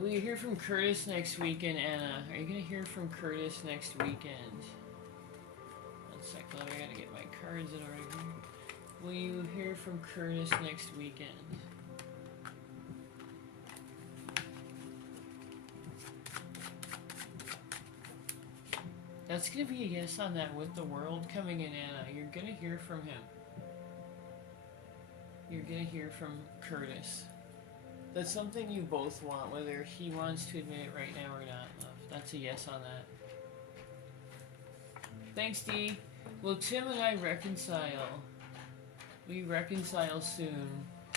Will you hear from Curtis next weekend, Anna? Are you gonna hear from Curtis next weekend? One sec, I gotta get my cards in order here. Will you hear from Curtis next weekend? That's gonna be a yes on that with the world coming in, Anna. You're gonna hear from him. You're gonna hear from Curtis. That's something you both want, whether he wants to admit it right now or not, love. That's a yes on that. Thanks, Dee. Will Tim and I reconcile? We reconcile soon.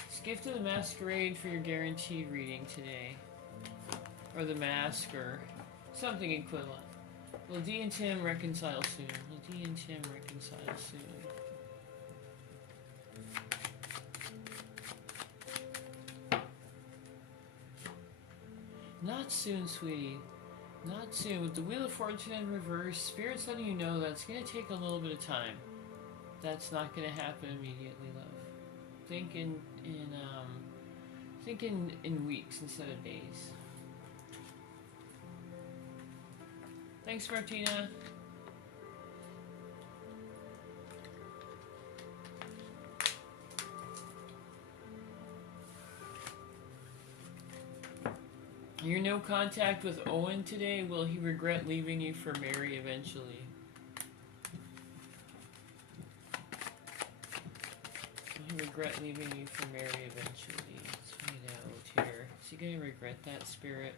It's Gift of the Masquerade for your guaranteed reading today. Or the mask, or something equivalent. Will Dee and Tim reconcile soon? Will Dee and Tim reconcile soon? Not soon, sweetie. Not soon. With the Wheel of Fortune in reverse, Spirit's letting you know that's going to take a little bit of time. That's not going to happen immediately, love. Think in weeks instead of days. Thanks, Martina. You're no contact with Owen today. Will he regret leaving you for Mary eventually? Will he regret leaving you for Mary eventually? Let's find out here. Is he going to regret that, Spirit?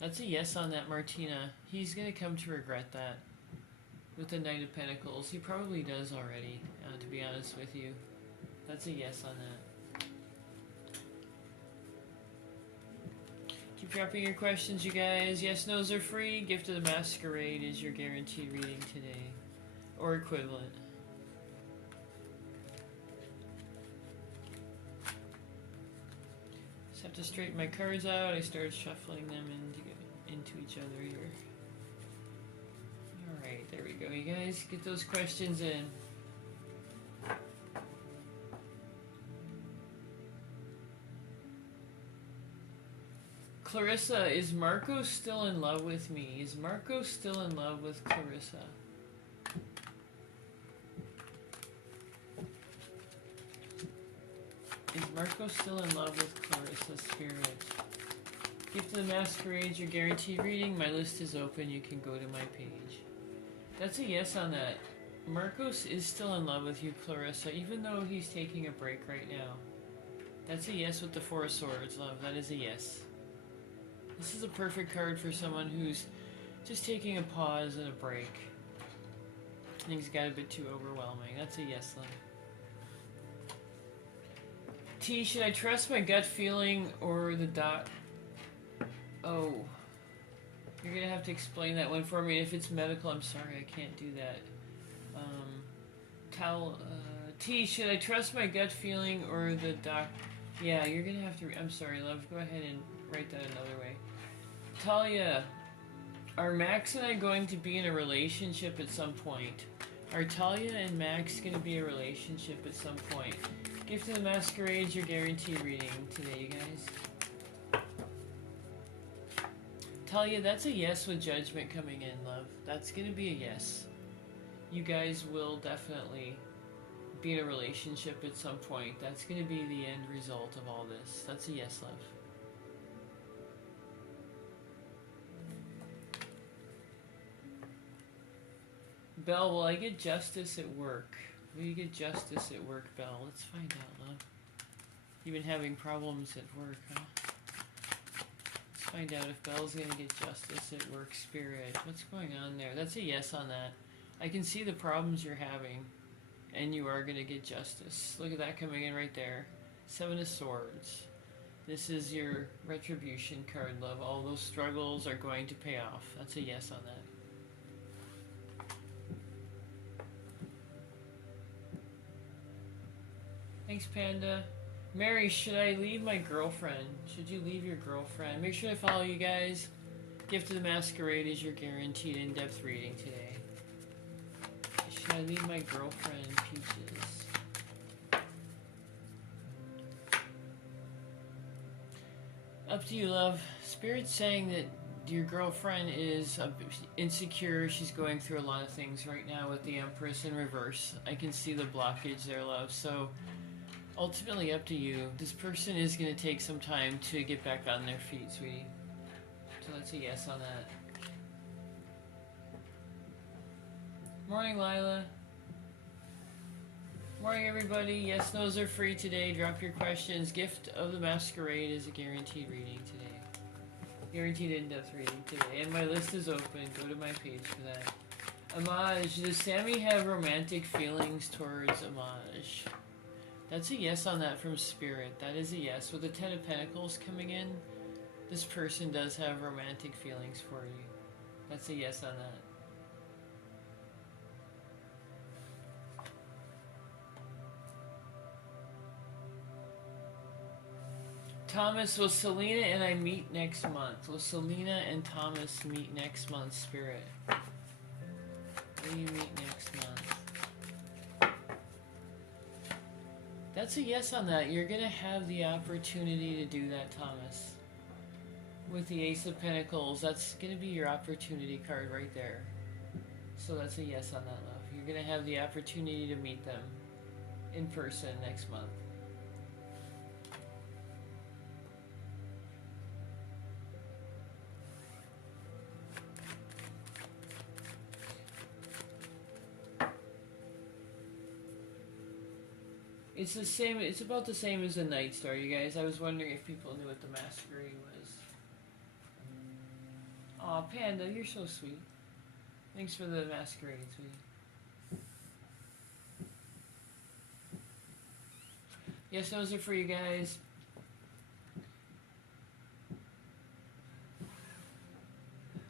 That's a yes on that, Martina. He's going to come to regret that. With the Knight of Pentacles. He probably does already, to be honest with you. That's a yes on that. Keep dropping your questions, you guys. Yes, no's are free. Gift of the Masquerade is your guaranteed reading today. Or equivalent. Just have to straighten my cards out. I started shuffling them into each other here. Alright, there we go. You guys, get those questions in. Clarissa, is Marco still in love with me? Is Marco still in love with Clarissa? Is Marco still in love with Clarissa, Spirit? Gift of the Masquerade, your guaranteed reading. My list is open. You can go to my page. That's a yes on that. Marcos is still in love with you, Clarissa, even though he's taking a break right now. That's a yes with the Four of Swords, love. That is a yes. This is a perfect card for someone who's just taking a pause and a break. Things got a bit too overwhelming. That's a yes, love. T, should I trust my gut feeling or the doc? Oh. You're gonna have to explain that one for me. If it's medical, I'm sorry, I can't do that. T, should I trust my gut feeling or the doc? Yeah, you're gonna have to. I'm sorry, love. Go ahead and write that another way. Talia, are Max and I going to be in a relationship at some point? Are Talia and Max going to be a relationship at some point? Gift of the Masquerade, your guaranteed reading today, you guys. Talia, that's a yes with Judgment coming in, love. That's going to be a yes. You guys will definitely be in a relationship at some point. That's going to be the end result of all this. That's a yes, love. Belle, will I get justice at work? Will you get justice at work, Belle? Let's find out, love. You've been having problems at work, huh? Let's find out if Belle's gonna get justice at work, Spirit. What's going on there? That's a yes on that. I can see the problems you're having, and you are gonna get justice. Look at that coming in right there. Seven of Swords. This is your retribution card, love. All those struggles are going to pay off. That's a yes on that. Thanks, Panda. Mary, should I leave my girlfriend? Should you leave your girlfriend? Make sure to follow you guys. Gift of the Masquerade is your guaranteed in-depth reading today. Should I leave my girlfriend, Peaches? Up to you, love. Spirit's saying that your girlfriend is insecure. She's going through a lot of things right now with the Empress in reverse. I can see the blockage there, love. So ultimately up to you. This person is going to take some time to get back on their feet, sweetie. So that's a yes on that. Morning, Lila. Morning, everybody. Yes, no's are free today. Drop your questions. Gift of the Masquerade is a guaranteed reading today. Guaranteed in-depth reading today. And my list is open. Go to my page for that. Amaj. Does Sammy have romantic feelings towards Amaj? That's a yes on that from Spirit. That is a yes. With the Ten of Pentacles coming in, this person does have romantic feelings for you. That's a yes on that. Thomas, will Selena and I meet next month? Will Selena and Thomas meet next month, Spirit? Will you meet next month? That's a yes on that. You're going to have the opportunity to do that, Thomas. With the Ace of Pentacles, that's going to be your opportunity card right there. So that's a yes on that, love. You're going to have the opportunity to meet them in person next month. It's the same. It's about the same as the Night Star, you guys. I was wondering if people knew what the Masquerade was. Aw, Panda, you're so sweet. Thanks for the Masquerade, sweetie. Yes, those are for you guys.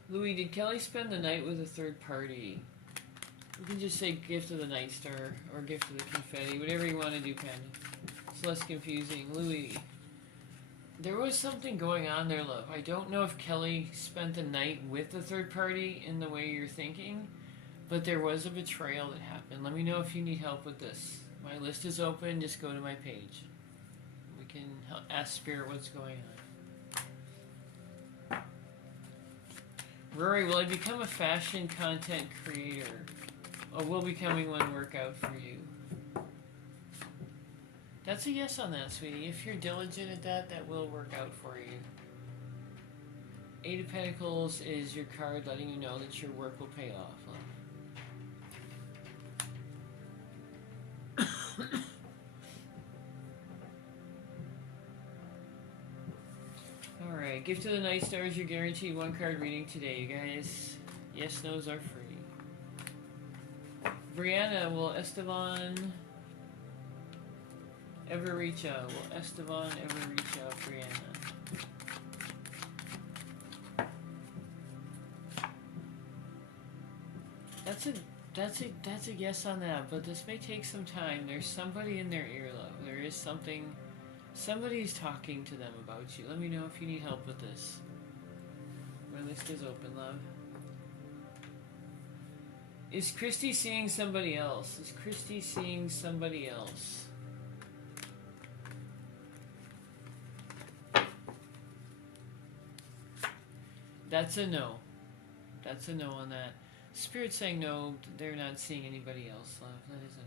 Louis, did Kelly spend the night with a third party? You can just say gift of the Night Star or gift of the confetti, whatever you want to do, Panda. It's less confusing. Louis, there was something going on there, love. I don't know if Kelly spent the night with the third party in the way you're thinking, but there was a betrayal that happened. Let me know if you need help with this. My list is open. Just go to my page. We can ask Spirit what's going on. Rory, will I become a fashion content creator? Or will becoming one work out for you? That's a yes on that, sweetie. If you're diligent at that, that will work out for you. Eight of Pentacles is your card letting you know that your work will pay off. Alright, gift of the Night Star is your guaranteed one card reading today, you guys. Yes, no's are free. Brianna, will Esteban ever reach out? Will Esteban ever reach out, Brianna? That's a yes on that, but this may take some time. There's somebody in their ear, love. There is something. Somebody's talking to them about you. Let me know if you need help with this. My list is open, love. Is Christy seeing somebody else? Is Christy seeing somebody else? That's a no. That's a no on that. Spirit's saying no, they're not seeing anybody else, love. That is a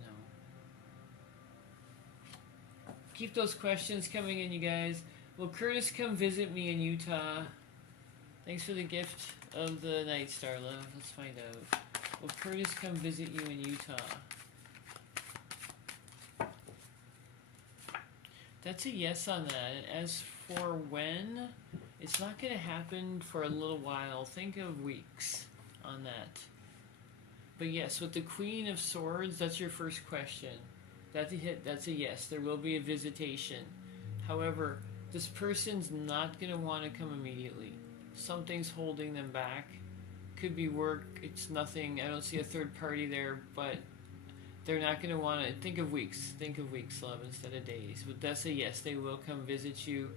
no. Keep those questions coming in, you guys. Will Curtis come visit me in Utah? Thanks for the gift of the Night Star, love. Let's find out. Will Curtis come visit you in Utah? That's a yes on that. As for when, it's not going to happen for a little while. Think of weeks on that. But yes, with the Queen of Swords, that's your first question. That's a hit. That's a yes. There will be a visitation. However, this person's not going to want to come immediately. Something's holding them back. Could be work. It's nothing. I don't see a third party there, but they're not going to want to. Think of weeks. Think of weeks, love, instead of days. But that's a yes. They will come visit you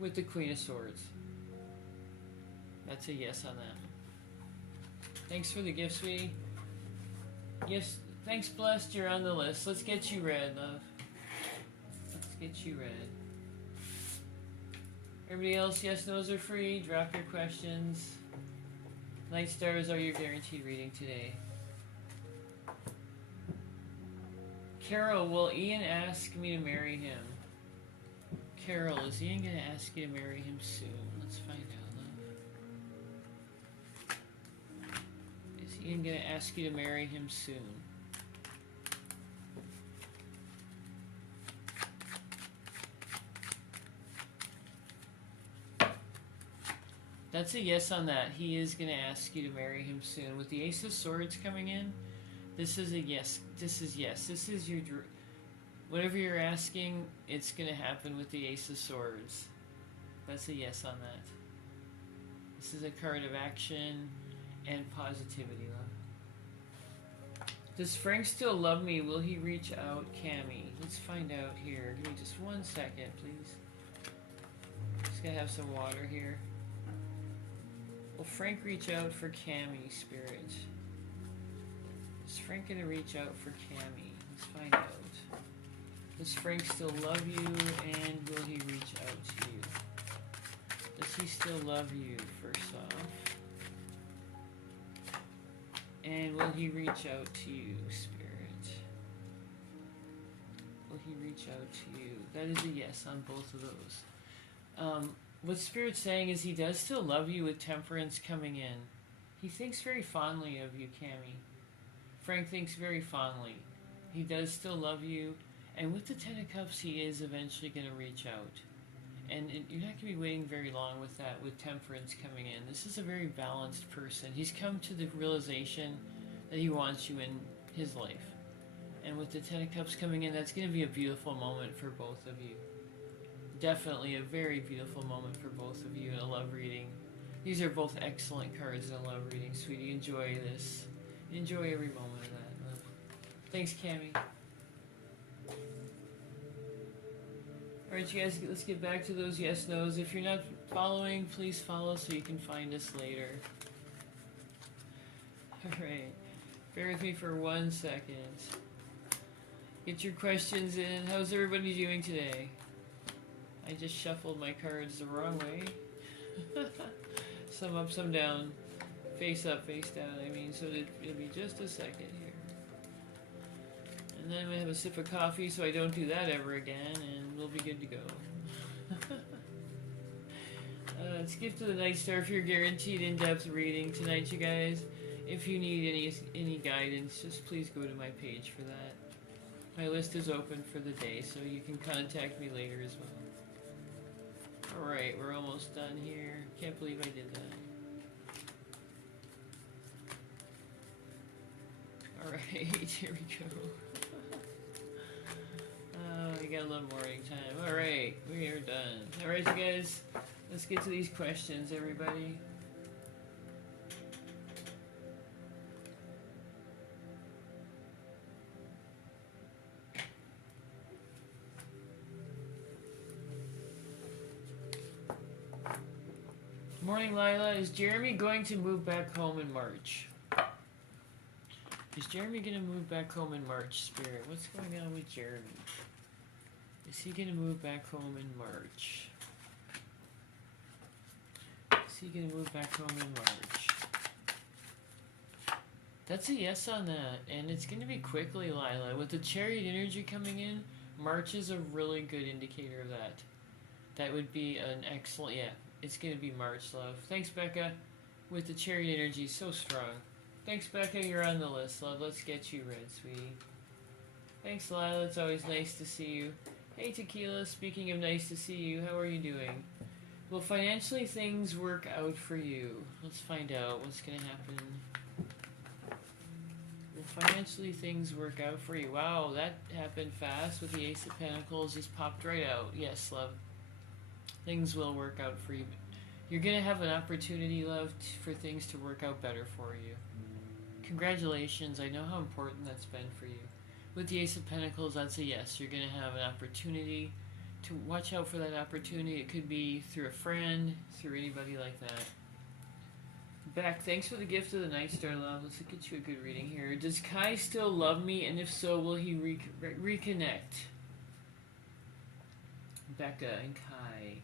with the Queen of Swords. That's a yes on that. Thanks for the gift, sweetie. Yes, thanks, Blessed. You're on the list. Let's get you read, love. Let's get you read. Everybody else, yes, no's are free. Drop your questions. Night stars are your guaranteed reading today. Carol, will Ian ask me to marry him? Carol, is Ian going to ask you to marry him soon? Let's find out, love. Is Ian going to ask you to marry him soon? That's a yes on that. He is going to ask you to marry him soon. With the Ace of Swords coming in, this is a yes. This is yes. This is your... Whatever you're asking, it's going to happen with the Ace of Swords. That's a yes on that. This is a card of action and positivity, love. Does Frank still love me? Will he reach out, Cammie? Let's find out here. Give me just 1 second, please. Just going to have some water here. Will Frank reach out for Cammie, Spirit? Is Frank going to reach out for Cammie? Let's find out. Does Frank still love you, and will he reach out to you? Does he still love you, first off? And will he reach out to you, Spirit? Will he reach out to you? That is a yes on both of those. What Spirit's saying is he does still love you with Temperance coming in. He thinks very fondly of you, Cammie. Frank thinks very fondly. He does still love you. And with the Ten of Cups, he is eventually going to reach out. And you're not going to be waiting very long with that, with Temperance coming in. This is a very balanced person. He's come to the realization that he wants you in his life. And with the Ten of Cups coming in, that's going to be a beautiful moment for both of you. Definitely a very beautiful moment for both of you in a love reading. These are both excellent cards in a love reading, sweetie. Enjoy this. Enjoy every moment of that. Love. Thanks, Cammie. Alright, you guys, let's get back to those yes, no's. If you're not following, please follow so you can find us later. Alright. Bear with me for 1 second. Get your questions in. How's everybody doing today? I just shuffled my cards the wrong way. Some up, some down. Face up, face down. I mean, so it'll be just a second here. And then I'm going to have a sip of coffee so I don't do that ever again, and we'll be good to go. Let's get to the Night Star for your guaranteed in-depth reading tonight, you guys. If you need any guidance, just please go to my page for that. My list is open for the day, so you can contact me later as well. Alright, we're almost done here. Can't believe I did that. Alright, here we go. Oh, you gotta love morning time. Alright, we are done. Alright, you guys, let's get to these questions, everybody. Morning, Lila. Is Jeremy going to move back home in March? Is Jeremy going to move back home in March, Spirit? What's going on with Jeremy? Is he going to move back home in March? Is he going to move back home in March? That's a yes on that. And it's going to be quickly, Lila. With the Chariot energy coming in, March is a really good indicator of that. That would be an excellent... Yeah. It's going to be March, love. Thanks, Becca. With the Chariot energy, so strong. Thanks, Becca. You're on the list, love. Let's get you read, sweetie. Thanks, Lila. It's always nice to see you. Hey, Tequila. Speaking of nice to see you, how are you doing? Will financially things work out for you? Let's find out what's going to happen. Will financially things work out for you? Wow, that happened fast with the Ace of Pentacles. Just popped right out. Yes, love. Things will work out for you. You're going to have an opportunity, love, for things to work out better for you. Congratulations. I know how important that's been for you. With the Ace of Pentacles, that's a yes. You're going to have an opportunity to watch out for that opportunity. It could be through a friend, through anybody like that. Beck, thanks for the gift of the Night Star, love. Let's get you a good reading here. Does Kai still love me? And if so, will he reconnect? Becca and Kai.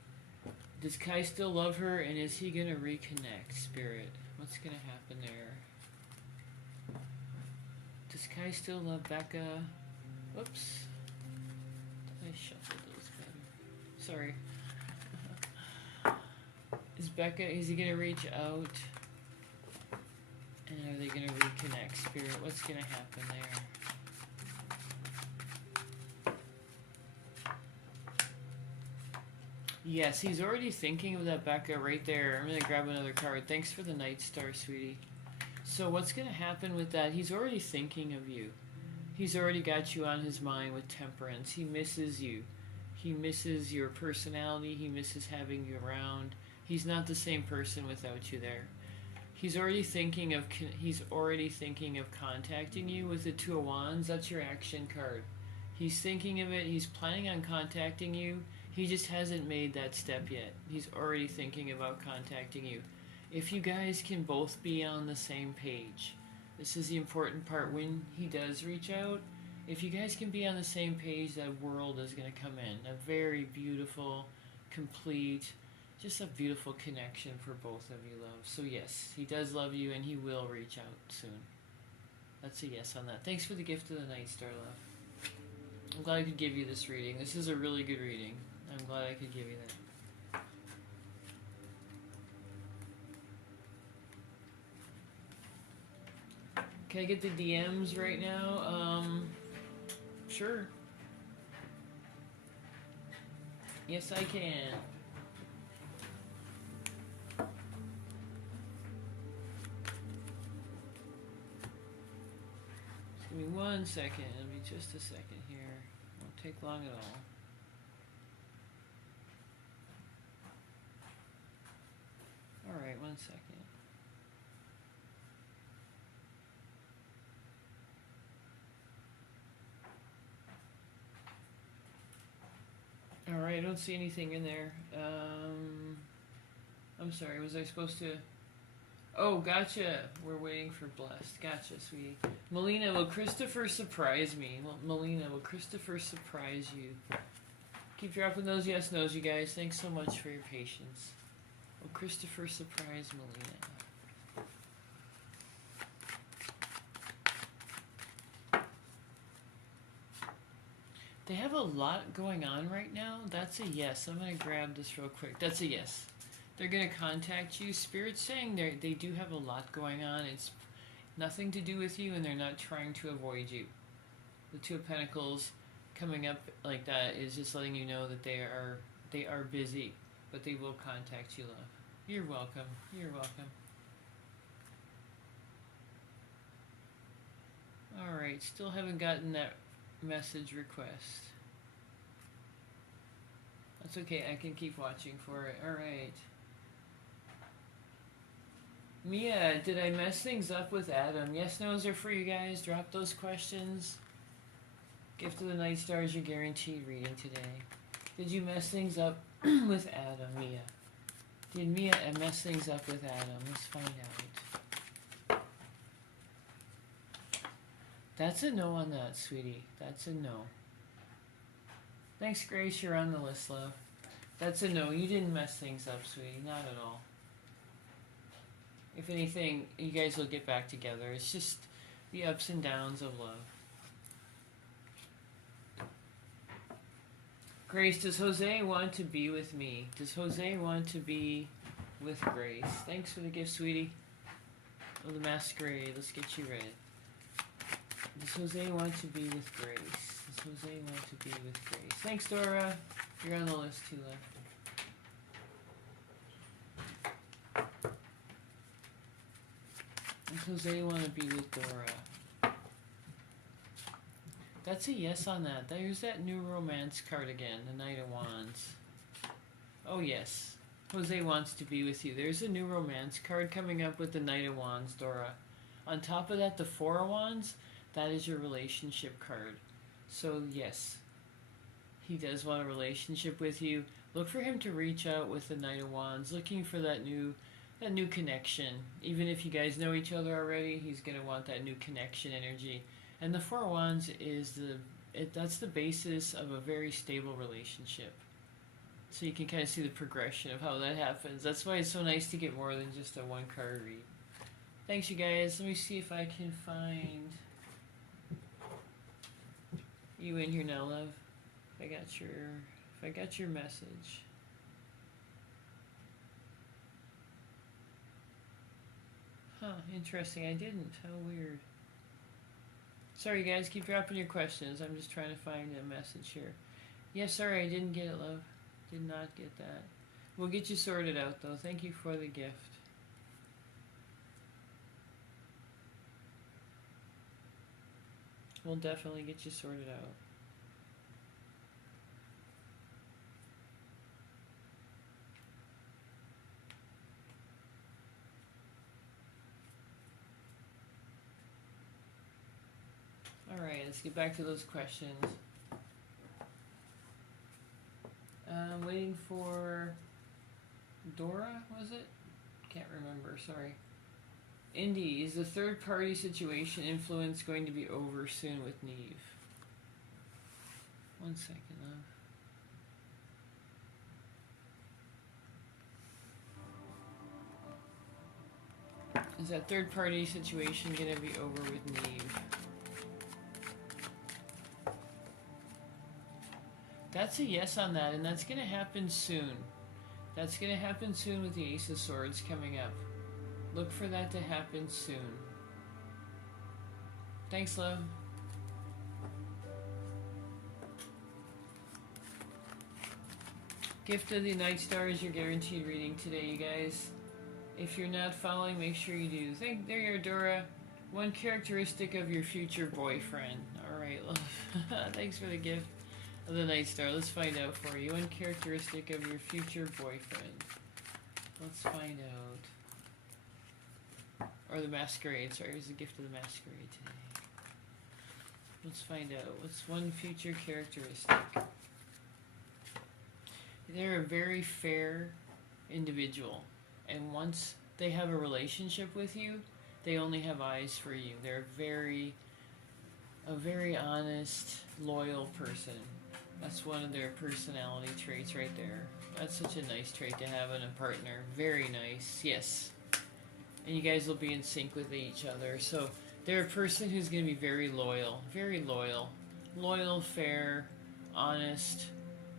Does Kai still love her, and is he gonna reconnect, Spirit? What's gonna happen there? Does Kai still love Becca? Whoops. I shuffled those better. Sorry. Is he gonna reach out? And are they gonna reconnect, Spirit? What's gonna happen there? Yes, he's already thinking of that Becca right there. I'm gonna grab another card. Thanks for the Night Star, sweetie. So what's gonna happen with that? He's already thinking of you. He's already got you on his mind with Temperance. He misses you. He misses your personality. He misses having you around. He's not the same person without you there. He's already thinking of contacting you with the Two of Wands. That's your action card. He's thinking of it. He's planning on contacting you. He just hasn't made that step yet. He's already thinking about contacting you. If you guys can both be on the same page, this is the important part. When he does reach out, if you guys can be on the same page, that world is going to come in. A very beautiful, complete, just a beautiful connection for both of you, love. So yes, he does love you, and he will reach out soon. That's a yes on that. Thanks for the gift of the Night Star, love. I'm glad I could give you this reading. This is a really good reading. I'm glad I could give you that. Can I get the DMs right now? Sure. Yes, I can. Just give me 1 second. It'll be just a second here. Won't take long at all. Alright, 1 second. Alright, I don't see anything in there. I'm sorry, was I supposed to... Oh, gotcha. We're waiting for Blessed. Gotcha, sweetie. Melina, will Christopher surprise me? Melina, will Christopher surprise you? Keep dropping those yes, no's, you guys. Thanks so much for your patience. Will Christopher surprise Melina? They have a lot going on right now. That's a yes. I'm going to grab this real quick. That's a yes. They're going to contact you. Spirit's saying they do have a lot going on. It's nothing to do with you, and they're not trying to avoid you. The Two of Pentacles coming up like that is just letting you know that they are busy, but they will contact you, love. You're welcome. You're welcome. Alright, still haven't gotten that message request. That's okay, I can keep watching for it. Alright. Mia, did I mess things up with Adam? Yes, no's are for you guys. Drop those questions. Gift of the Night Star is your guaranteed reading today. Did you mess things up with Adam, Mia? Did Mia mess things up with Adam? Let's find out. That's a no on that, sweetie. That's a no. Thanks, Grace. You're on the list, love. That's a no. You didn't mess things up, sweetie. Not at all. If anything, you guys will get back together. It's just the ups and downs of love. Grace, does Jose want to be with me? Does Jose want to be with Grace? Thanks for the gift, sweetie. Oh, the masquerade. Let's get you ready. Does Jose want to be with Grace? Does Jose want to be with Grace? Thanks, Dora. You're on the list too, love. Does Jose want to be with Dora? That's a yes on that. There's that new romance card again, the Knight of Wands. Oh, yes. Jose wants to be with you. There's a new romance card coming up with the Knight of Wands, Dora. On top of that, the Four of Wands, that is your relationship card. So, yes, he does want a relationship with you. Look for him to reach out with the Knight of Wands, looking for that new connection. Even if you guys know each other already, he's going to want that new connection energy. And the Four of Wands is that's the basis of a very stable relationship. So you can kind of see the progression of how that happens. That's why it's so nice to get more than just a one card read. Thanks, you guys. Let me see if I can find you in here now, love. If I got your message. Huh, interesting. I didn't. How weird. Sorry, you guys. Keep dropping your questions. I'm just trying to find a message here. Yeah, sorry, I didn't get it, love. Did not get that. We'll get you sorted out, though. Thank you for the gift. We'll definitely get you sorted out. Alright, let's get back to those questions. I'm waiting for Dora, was it? Can't remember, sorry. Indy, is the third party situation influence going to be over soon with Neve? 1 second, love. Is that third party situation going to be over with Neve? That's a yes on that, and that's going to happen soon. That's going to happen soon with the Ace of Swords coming up. Look for that to happen soon. Thanks, love. Gift of the Night Star is your guaranteed reading today, you guys. If you're not following, make sure you do. There you are, Dora. One characteristic of your future boyfriend. Alright, love. Thanks for the gift of the Night Star. Let's find out for you. One characteristic of your future boyfriend. Let's find out. Or the Masquerade. Sorry, it was the gift of the Masquerade today. Let's find out. What's one future characteristic? They're a very fair individual. And once they have a relationship with you, they only have eyes for you. They're a very honest, loyal person. That's one of their personality traits right there. That's such a nice trait to have in a partner. Very nice, yes. And you guys will be in sync with each other. So they're a person who's going to be very loyal. Very loyal. Loyal, fair, honest.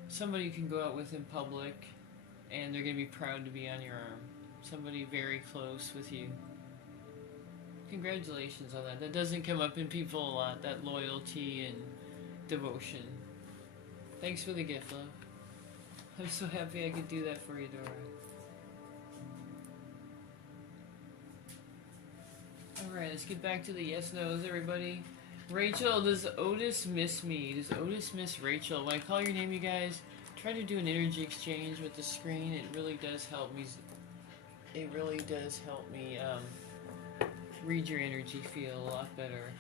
Somebody you can go out with in public and they're going to be proud to be on your arm. Somebody very close with you. Congratulations on that. That doesn't come up in people a lot, that loyalty and devotion. Thanks for the gift, love. I'm so happy I could do that for you, Dora. Alright, let's get back to the yes-nos, everybody. Rachel, does Otis miss me? Does Otis miss Rachel? When I call your name, you guys, try to do an energy exchange with the screen. It really does help me. It really does help me read your energy field a lot better.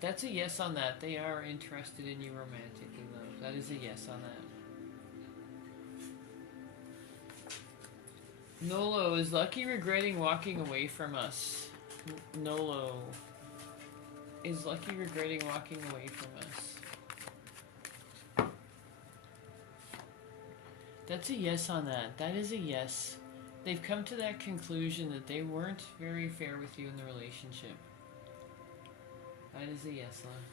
That's a yes on that. They are interested in you romantically, though. That is a yes on that. Nolo, is Lucky regretting walking away from us? Nolo, is Lucky regretting walking away from us? That's a yes on that. That is a yes. They've come to that conclusion that they weren't very fair with you in the relationship. That is a yes, love.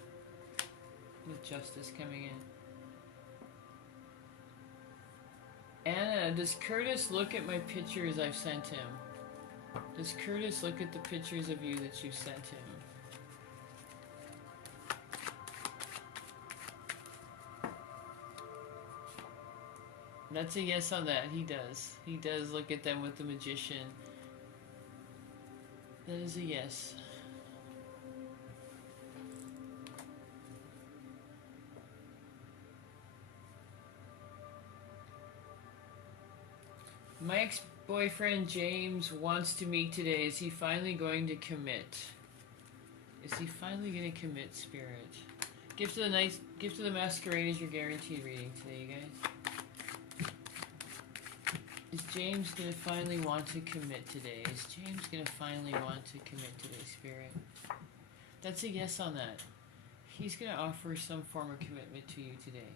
With Justice coming in. Anna, does Curtis look at my pictures I've sent him? Does Curtis look at the pictures of you that you sent him? That's a yes on that. He does. He does look at them with the Magician. That is a yes. My ex-boyfriend James wants to meet today. Is he finally going to commit? Is he finally going to commit, Spirit? Gift of the Night, Gift of the Masquerade is your guaranteed reading today, you guys. Is James going to finally want to commit today? Is James going to finally want to commit today, Spirit? That's a yes on that. He's going to offer some form of commitment to you today.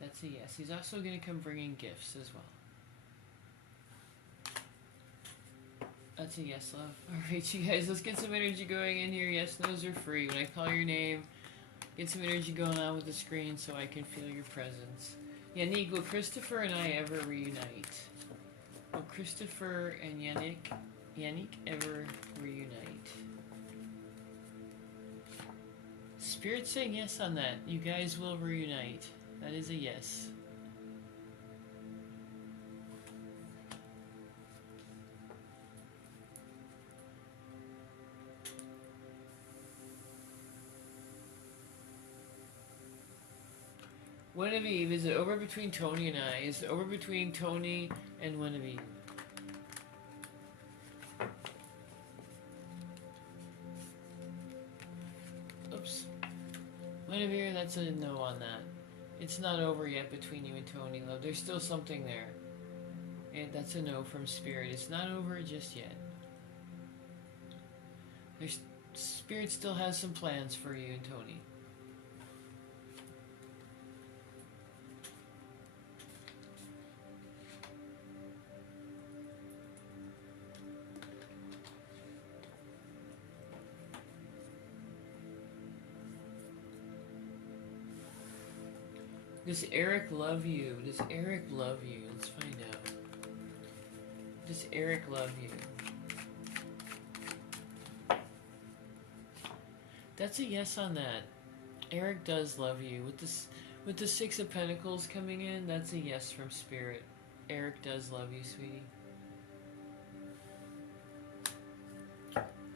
That's a yes. He's also going to come bringing gifts as well. That's a yes, love. Alright, you guys, let's get some energy going in here. Yes, no's are free. When I call your name, get some energy going on with the screen so I can feel your presence. Yannick, will Christopher and I ever reunite? Will Christopher and Yannick ever reunite? Spirit's saying yes on that. You guys will reunite. That is a yes. Winnebeve, is it over between Tony and I? Is it over between Tony and Winnebeve? Oops. Winnebeve, that's a no on that. It's not over yet between you and Tony, love. There's still something there. And that's a no from Spirit. It's not over just yet. Spirit still has some plans for you and Tony. Does Eric love you? Does Eric love you? Let's find out. Does Eric love you? That's a yes on that. Eric does love you. With the Six of Pentacles coming in, that's a yes from Spirit. Eric does love you, sweetie.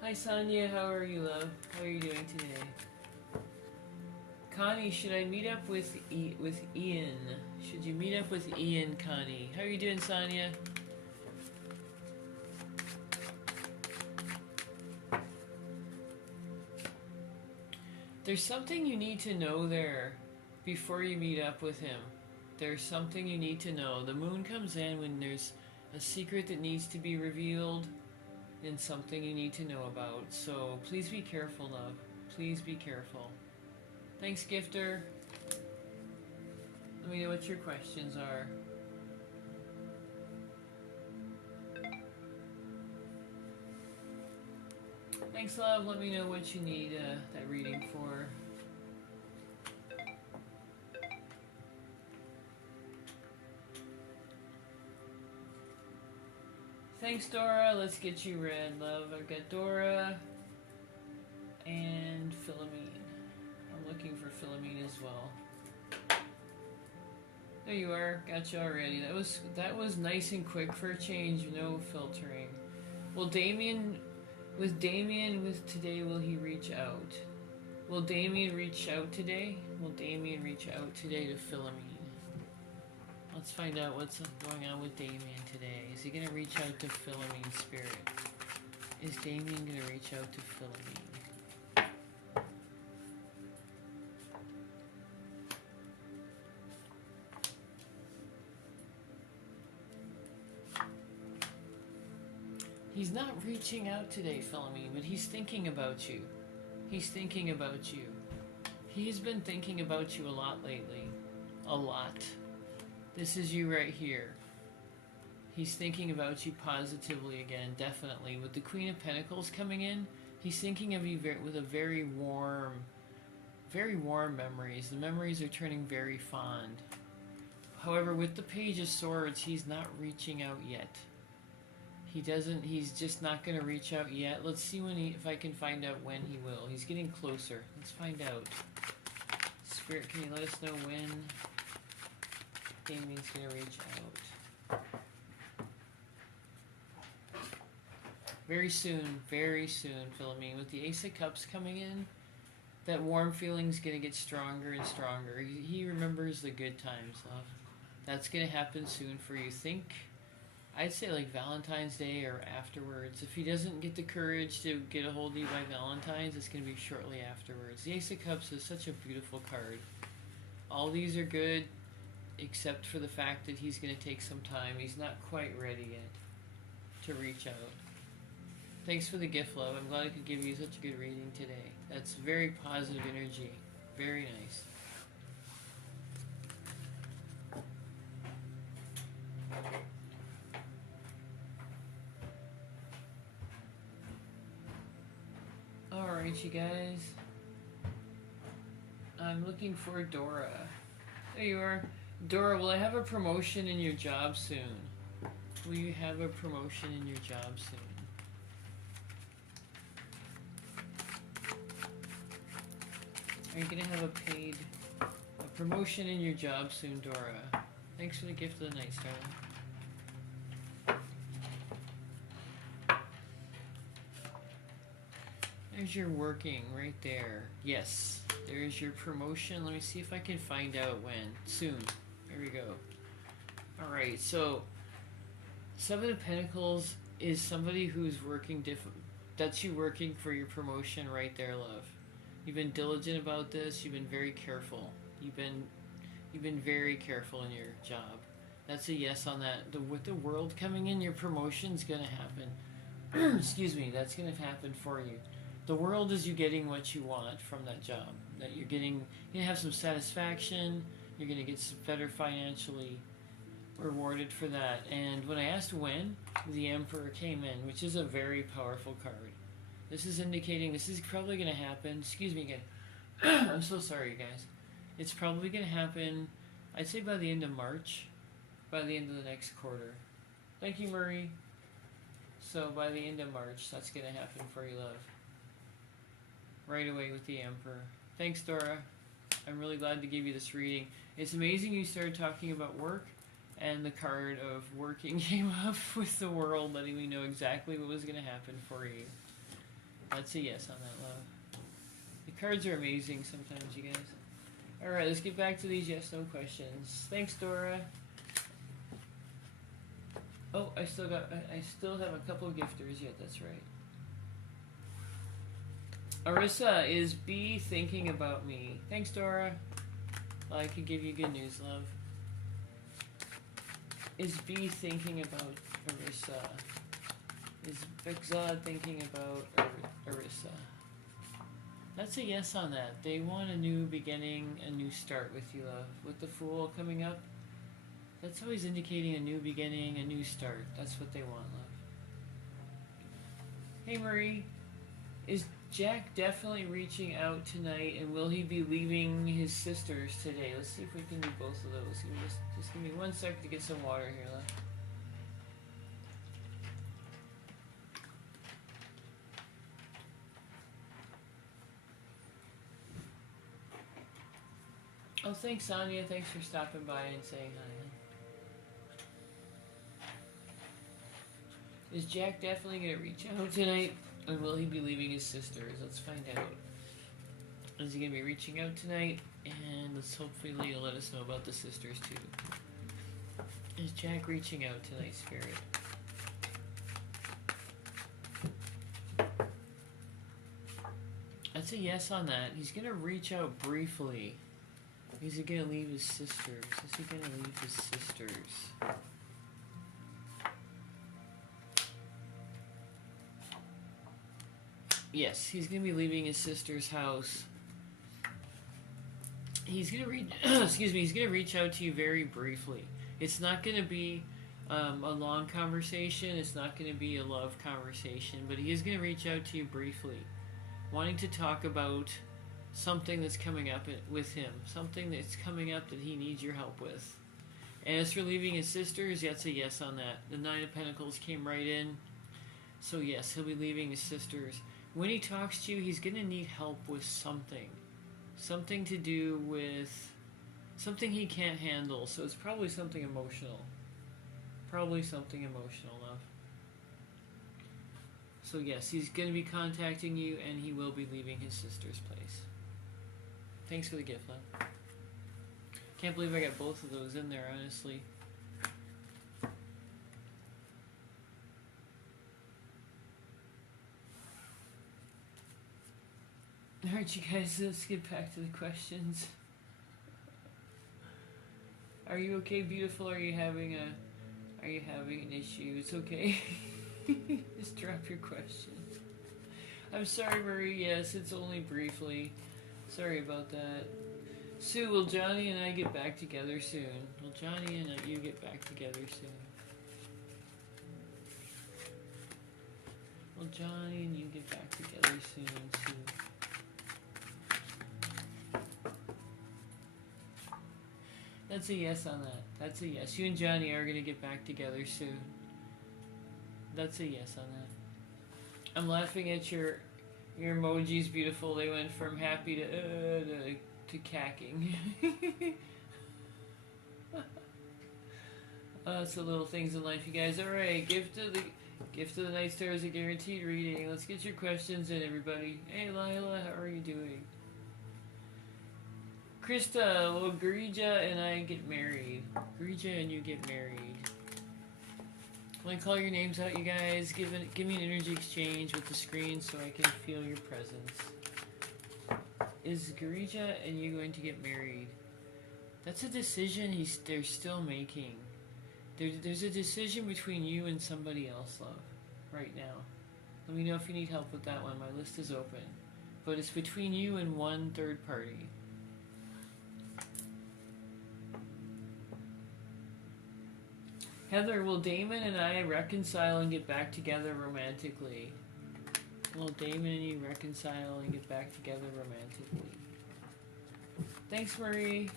Hi Sonia, how are you, love? How are you doing today? Connie, should I meet up with Ian? Should you meet up with Ian, Connie? How are you doing, Sonia? There's something you need to know there before you meet up with him. There's something you need to know. The moon comes in when there's a secret that needs to be revealed and something you need to know about. So please be careful, love. Please be careful. Thanks, Gifter. Let me know what your questions are. Thanks, love. Let me know what you need that reading for. Thanks, Dora. Let's get you read, love. I've got Dora and Philomene. I'm looking for Philomene as well. There you are. Got you already. That was nice and quick for a change. No filtering. Well, Damien, with today, will he reach out? Will Damien reach out today? Will Damien reach out today to Philomene? Let's find out what's going on with Damien today. Is he going to reach out to Philomene, Spirit? Is Damien going to reach out to Philomene? He's not reaching out today, Philomene, but he's thinking about you. He's thinking about you. He's been thinking about you a lot lately. A lot. This is you right here. He's thinking about you positively again, definitely. With the Queen of Pentacles coming in, he's thinking of you with a very warm memories. The memories are turning very fond. However, with the Page of Swords, he's not reaching out yet. He's just not going to reach out yet. Let's see if I can find out when he will. He's getting closer. Let's find out. Spirit, can you let us know when Damien's going to reach out? Very soon, Philomene. With the Ace of Cups coming in, that warm feeling's going to get stronger and stronger. He remembers the good times, love. That's going to happen soon for you. I'd say like Valentine's Day or afterwards. If he doesn't get the courage to get a hold of you by Valentine's, it's going to be shortly afterwards. The Ace of Cups is such a beautiful card. All these are good, except for the fact that he's going to take some time. He's not quite ready yet to reach out. Thanks for the gift, love. I'm glad I could give you such a good reading today. That's very positive energy. Very nice. Alright, you guys. I'm looking for Dora. There you are. Dora, will I have a promotion in your job soon? Will you have a promotion in your job soon? Are you gonna have a promotion in your job soon, Dora? Thanks for the gift of the night, Starla. There's your working right there. Yes, there's your promotion. Let me see if I can find out when. Soon. There we go. Alright, so Seven of Pentacles is somebody who's working that's you working for your promotion right there, love. You've been diligent about this. You've been very careful. You've been very careful in your job. That's a yes on that. With the world coming in, your promotion's gonna happen. Excuse me. That's gonna happen for you. The world is you getting what you want from that job. That you're gonna have some satisfaction. You're gonna get better financially rewarded for that. And when I asked when, the Emperor came in, which is a very powerful card. This is indicating this is probably going to happen. Excuse me again. I'm so sorry, you guys. It's probably going to happen, I'd say by the end of March. By the end of the next quarter. Thank you, Murray. So by the end of March, that's going to happen for you, love. Right away with the Emperor. Thanks, Dora. I'm really glad to give you this reading. It's amazing you started talking about work, and the card of working came up with the world, letting me know exactly what was going to happen for you. That's a yes on that, love. The cards are amazing sometimes, you guys. Alright, let's get back to these yes-no questions. Thanks, Dora. Oh, I still have a couple of gifters yet, that's right. Arissa, is B thinking about me? Thanks, Dora. Well, I could give you good news, love. Is B thinking about Arissa? Is Bexod thinking about Arissa? That's a yes on that. They want a new beginning, a new start with you, love. With the Fool coming up, that's always indicating a new beginning, a new start. That's what they want, love. Hey, Marie. Is Jack definitely reaching out tonight, and will he be leaving his sisters today? Let's see if we can do both of those. Just give me 1 second to get some water here, love. Oh, thanks, Sonia. Thanks for stopping by and saying hi. Is Jack definitely going to reach out tonight? Or will he be leaving his sisters? Let's find out. Is he going to be reaching out tonight? And let's hopefully he'll let us know about the sisters too. Is Jack reaching out tonight, Spirit? That's a yes on that. He's going to reach out briefly. Is he going to leave his sisters? Is he going to leave his sisters? Yes, he's going to be leaving his sister's house. He's going to reach, excuse me, he's going to reach out to you very briefly. It's not going to be a long conversation. It's not going to be a love conversation, but he is going to reach out to you briefly, wanting to talk about something that's coming up with him, something that's coming up that he needs your help with. And as for leaving his sisters, that's a yes on that. The Nine of Pentacles came right in. So yes, he'll be leaving his sisters. When he talks to you, he's going to need help with something. Something to do with something he can't handle. So it's probably something emotional. Probably something emotional, love. So yes, he's going to be contacting you, and he will be leaving his sister's place. Thanks for the gift, love. Can't believe I got both of those in there, honestly. Alright, you guys, let's get back to the questions. Are you okay, beautiful? Are you having an issue? It's okay. Just drop your question. I'm sorry, Marie. Yes, it's only briefly. Sorry about that. Sue, will Johnny and I get back together soon? Will Johnny and you get back together soon? Will Johnny and you get back together soon, Sue? That's a yes on that. That's a yes. You and Johnny are going to get back together soon. That's a yes on that. I'm laughing at your emojis. Beautiful. They went from happy to cacking. It's the little things in life, you guys. All right, gift of the night star is a guaranteed reading. Let's get your questions in, everybody. Hey, Lila, how are you doing? Krista, will Grija and I get married? Grija and you get married. When I call your names out, you guys, give me an energy exchange with the screen so I can feel your presence. Is Grija and you going to get married? That's a decision they're still making. There's a decision between you and somebody else, love, right now. Let me know if you need help with that one. My list is open. But it's between you and one third party. Heather, will Damon and I reconcile and get back together romantically? Will Damon and you reconcile and get back together romantically? Thanks, Marie.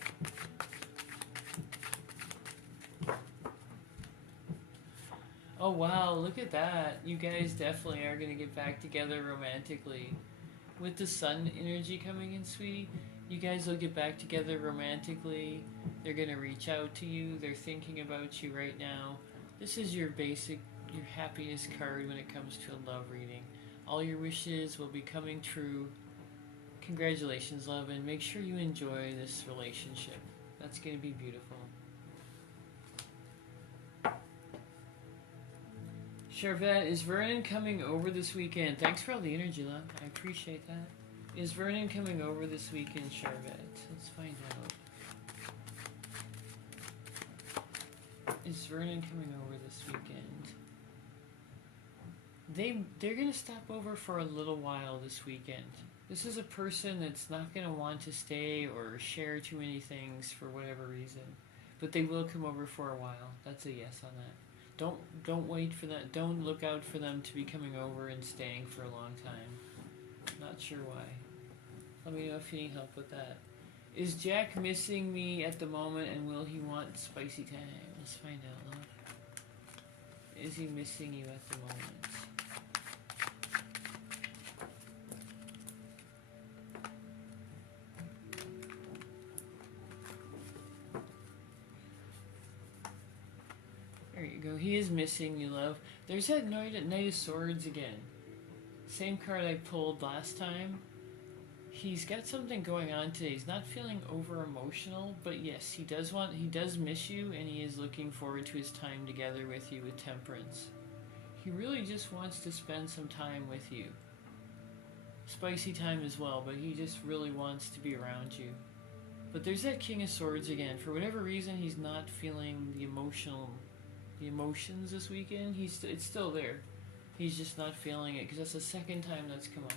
Oh, wow, look at that. You guys definitely are going to get back together romantically. With the sun energy coming in, sweetie, you guys will get back together romantically. They're going to reach out to you. They're thinking about you right now. This is your happiness card when it comes to a love reading. All your wishes will be coming true. Congratulations, love, and make sure you enjoy this relationship. That's going to be beautiful. Charvette, is Vernon coming over this weekend? Thanks for all the energy, love. I appreciate that. Is Vernon coming over this weekend, Charvette? Let's find out. Is Vernon coming over this weekend? They're going to stop over for a little while this weekend. This is a person that's not going to want to stay or share too many things for whatever reason. But they will come over for a while. That's a yes on that. Don't wait for that. Don't look out for them to be coming over and staying for a long time. Not sure why. Let me know if you need help with that. Is Jack missing me at the moment, and will he want spicy time? Let's find out, love. Is he missing you at the moment? There you go. He is missing you, love. There's that Knight of Swords again. Same card I pulled last time. He's got something going on today. He's not feeling over emotional, but yes, he does miss you, and he is looking forward to his time together with you with Temperance. He really just wants to spend some time with you. Spicy time as well, but he just really wants to be around you. But there's that King of Swords again. For whatever reason, he's not feeling the emotions this weekend. It's still there. He's just not feeling it, because that's the second time that's come up.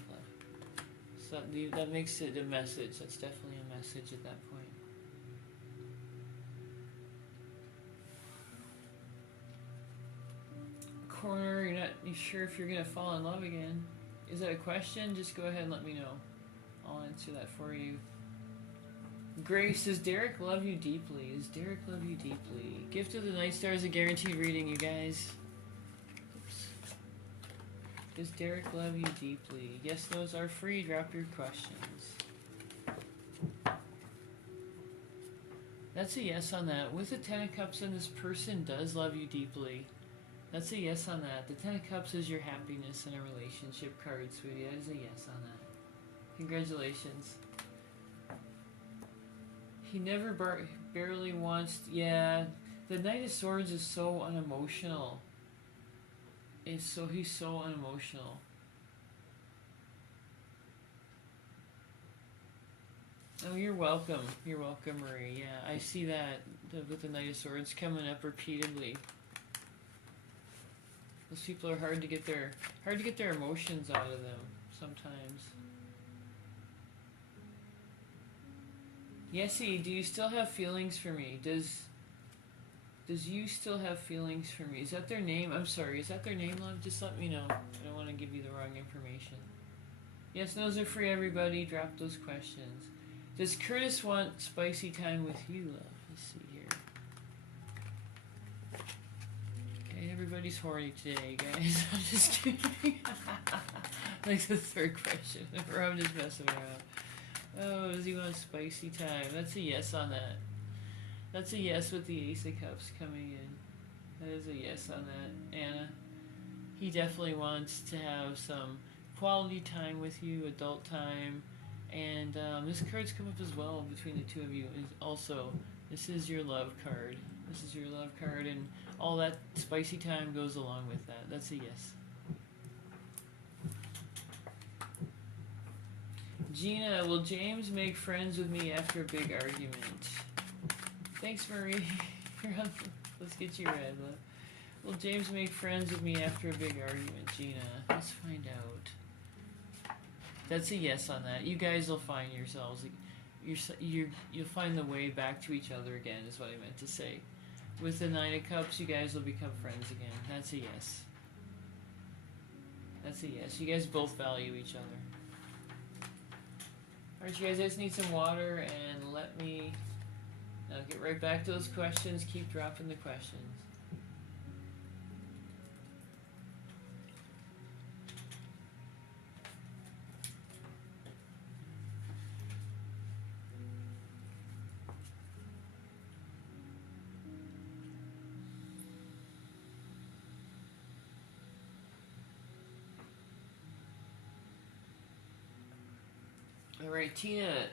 So that makes it a message. That's definitely a message at that point. Corner, you're not sure if you're going to fall in love again. Is that a question? Just go ahead and let me know. I'll answer that for you. Grace, does Derek love you deeply? Does Derek love you deeply? Gift of the Night Star is a guaranteed reading, you guys. Oops. Does Derek love you deeply? Yes, those are free. Drop your questions. That's a yes on that. With the Ten of Cups, and this person does love you deeply. That's a yes on that. The Ten of Cups is your happiness in a relationship card, sweetie. That is a yes on that. Congratulations. He never barely wants... Yeah, the Knight of Swords is so unemotional. He's so unemotional. Oh, you're welcome. You're welcome, Marie. Yeah, I see that with the Knight of Swords coming up repeatedly. Those people are hard to get their emotions out of them sometimes. Yessie, do you still have feelings for me? Does you still have feelings for me? Is that their name? I'm sorry, is that their name, love? Just let me know. I don't want to give you the wrong information. Yes, those are free, everybody. Drop those questions. Does Curtis want spicy time with you, love? Let's see here. Okay, everybody's horny today, guys. I'm just kidding. Like the third question. Or I'm just messing around. Oh, does he want spicy time? That's a yes on that. That's a yes with the Ace of Cups coming in. That is a yes on that, Anna. He definitely wants to have some quality time with you, adult time. And this card's come up as well between the two of you. Is also, this is your love card. This is your love card, and all that spicy time goes along with that. That's a yes. Gina, will James make friends with me after a big argument? Thanks, Marie. Let's get you red, love. Will James make friends with me after a big argument, Gina? Let's find out. That's a yes on that. You guys will find yourselves. You'll find the way back to each other again, is what I meant to say. With the Nine of Cups, you guys will become friends again. That's a yes. That's a yes. You guys both value each other. Alright, you guys, I just need some water, and let me now get right back to those questions. Keep dropping the questions. Alright, Tina,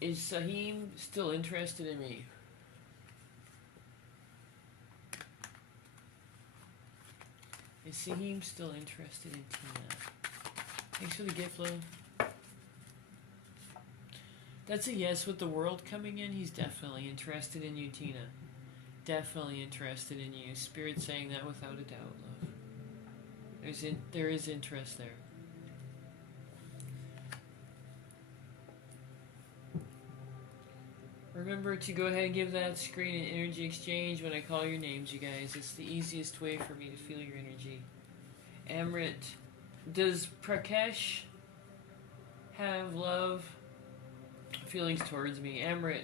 is Saheem still interested in me? Is Saheem still interested in Tina? Thanks for the gift, love. That's a yes with the world coming in. He's definitely interested in you, Tina. Definitely interested in you. Spirit saying that without a doubt, love. There is interest there. Remember to go ahead and give that screen an energy exchange when I call your names, you guys. It's the easiest way for me to feel your energy. Amrit, does Prakesh have love feelings towards me? Amrit,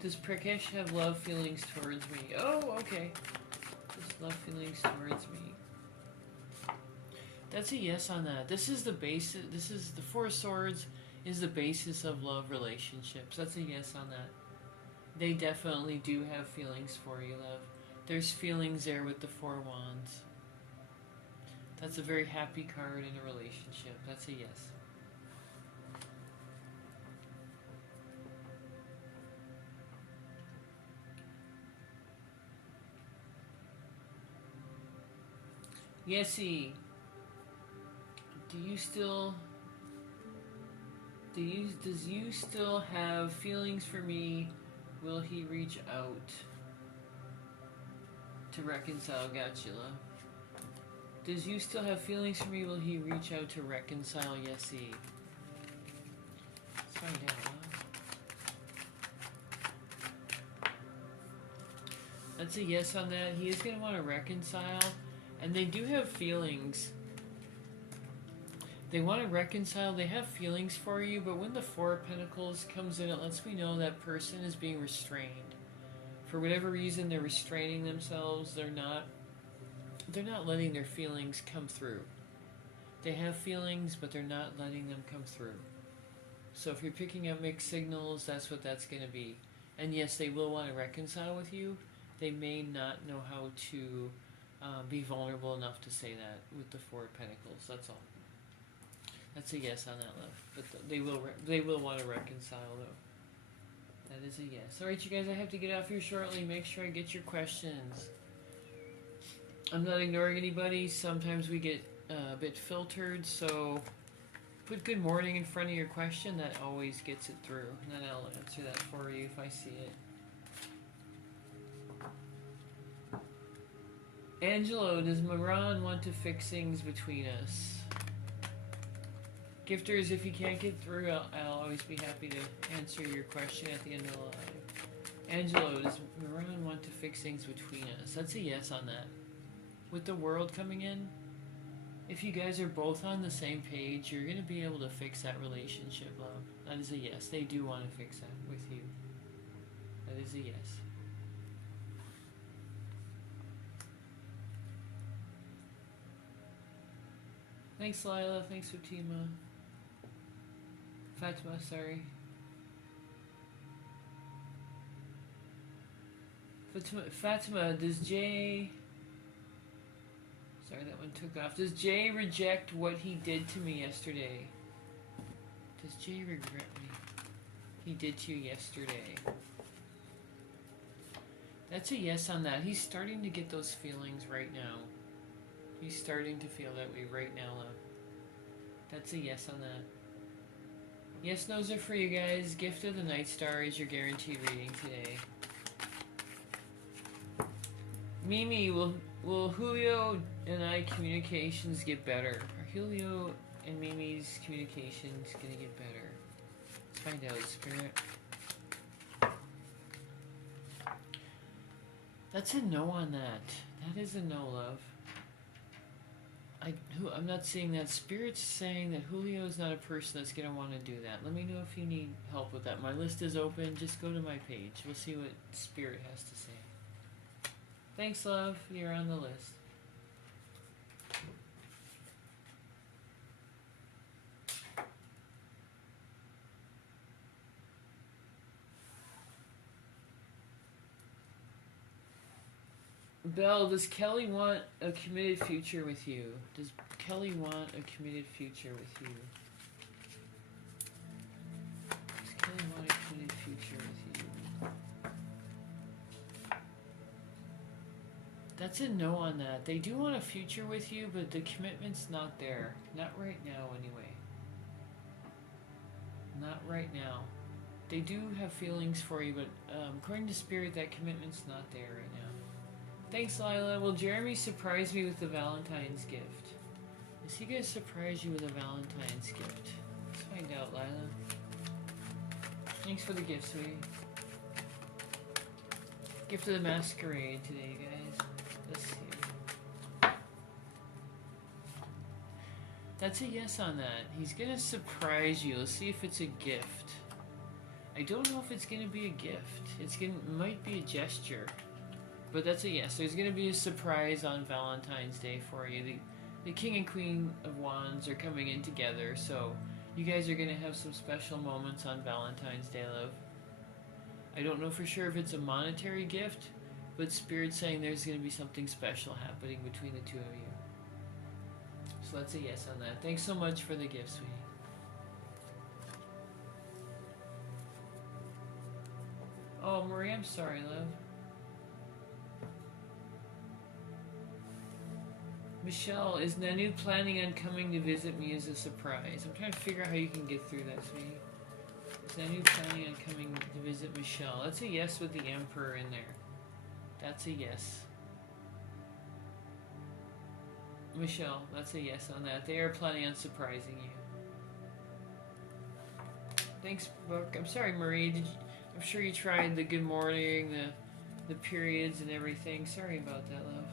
does Prakesh have love feelings towards me? Oh, okay. Just love feelings towards me. That's a yes on that. This is the basis. This is the Four of Swords. Is the basis of love relationships. That's a yes on that. They definitely do have feelings for you, love. There's feelings there with the Four Wands. That's a very happy card in a relationship. That's a yes. Yessie, does you still have feelings for me? Will he reach out to reconcile? Gotcha, love. Does you still have feelings for me? Will he reach out to reconcile? Yessie. Let's find out, love. That's a yes on that. He is going to want to reconcile. And they do have feelings. They want to reconcile, they have feelings for you, but when the Four of Pentacles comes in, it lets me know that person is being restrained. For whatever reason, they're restraining themselves. They're not letting their feelings come through. They have feelings, but they're not letting them come through. So if you're picking up mixed signals, that's what that's going to be. And yes, they will want to reconcile with you. They may not know how to be vulnerable enough to say that with the Four of Pentacles. That's all. That's a yes on that, love. But they will want to reconcile, though. That is a yes. Alright, you guys, I have to get off here shortly. Make sure I get your questions. I'm not ignoring anybody. Sometimes we get a bit filtered, so put good morning in front of your question. That always gets it through. And then I'll answer that for you if I see it. Angelo, does Moran want to fix things between us? Gifters, if you can't get through, I'll always be happy to answer your question at the end of the live. Angelo, does Moran want to fix things between us? That's a yes on that. With the world coming in, if you guys are both on the same page, you're going to be able to fix that relationship, love. That is a yes. They do want to fix that with you. That is a yes. Thanks, Lila. Thanks, Fatima. Fatima, sorry. Fatima, does Jay... Sorry, that one took off. Does Jay reject what he did to me yesterday? Does Jay regret what he did to you yesterday? That's a yes on that. He's starting to get those feelings right now. He's starting to feel that way right now, love. That's a yes on that. Yes, no's are for you guys. Gift of the Night Star is your guaranteed reading today. Mimi, will Julio and I communications get better? Are Julio and Mimi's communications gonna get better? Let's find out, Spirit. That's a no on that. That is a no, love. I'm not seeing that. Spirit's saying that Julio's not a person that's going to want to do that. Let me know if you need help with that. My list is open. Just go to my page. We'll see what Spirit has to say. Thanks, love. You're on the list. Belle, does Kelly want a committed future with you? Does Kelly want a committed future with you? Does Kelly want a committed future with you? That's a no on that. They do want a future with you, but the commitment's not there. Not right now, anyway. Not right now. They do have feelings for you, but according to Spirit, that commitment's not there right now. Thanks, Lila. Will Jeremy surprise me with the Valentine's gift? Is he going to surprise you with a Valentine's gift? Let's find out, Lila. Thanks for the gift, sweetie. Gift of the Masquerade today, guys. Let's see. That's a yes on that. He's going to surprise you. Let's see if it's a gift. I don't know if it's going to be a gift. It might be a gesture. But that's a yes. There's going to be a surprise on Valentine's Day for you. The King and Queen of Wands are coming in together, so you guys are going to have some special moments on Valentine's Day, love. I don't know for sure if it's a monetary gift, but Spirit's saying there's going to be something special happening between the two of you. So that's a yes on that. Thanks so much for the gift, sweetie. Oh, Marie, I'm sorry, love. Michelle, is Nanu planning on coming to visit me as a surprise? I'm trying to figure out how you can get through that, sweetie. Is Nanu planning on coming to visit Michelle? That's a yes with the Emperor in there. That's a yes. Michelle, that's a yes on that. They are planning on surprising you. Thanks, Brooke. I'm sorry, Marie. I'm sure you tried the good morning, the periods and everything. Sorry about that, love.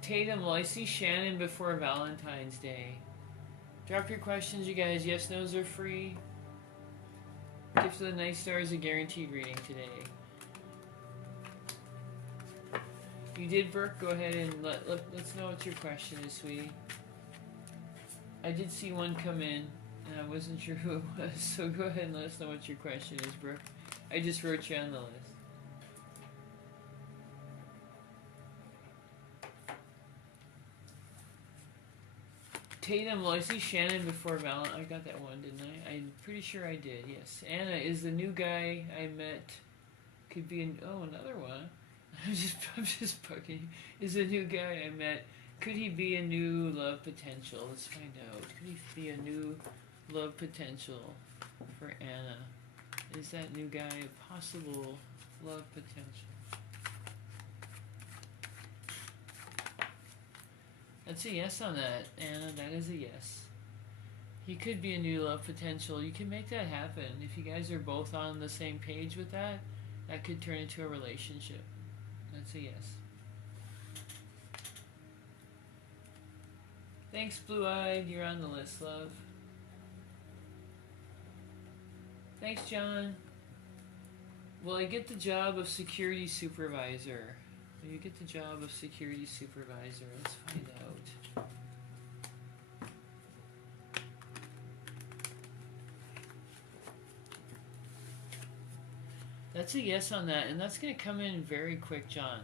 Tatum, well, I see Shannon before Valentine's Day. Drop your questions, you guys. Yes, no's are free. Gift of the Night Star is a guaranteed reading today. You did, Brooke. Go ahead and let's know what your question is, sweetie. I did see one come in, and I wasn't sure who it was, so go ahead and let us know what your question is, Brooke. I just wrote you on the list. Tatum, well, I see Shannon before Valentine. I got that one, didn't I? I'm pretty sure I did, yes. Anna is the new guy I met. Could be another one. I'm just bugging. Is the new guy I met. Could he be a new love potential? Let's find out. Could he be a new love potential for Anna? Is that new guy a possible love potential? That's a yes on that, Anna. That is a yes. He could be a new love potential. You can make that happen. If you guys are both on the same page with that, that could turn into a relationship. That's a yes. Thanks, Blue Eyed. You're on the list, love. Thanks, John. Will I get the job of security supervisor? Will you get the job of security supervisor? Let's find out. That's a yes on that, and that's going to come in very quick, John.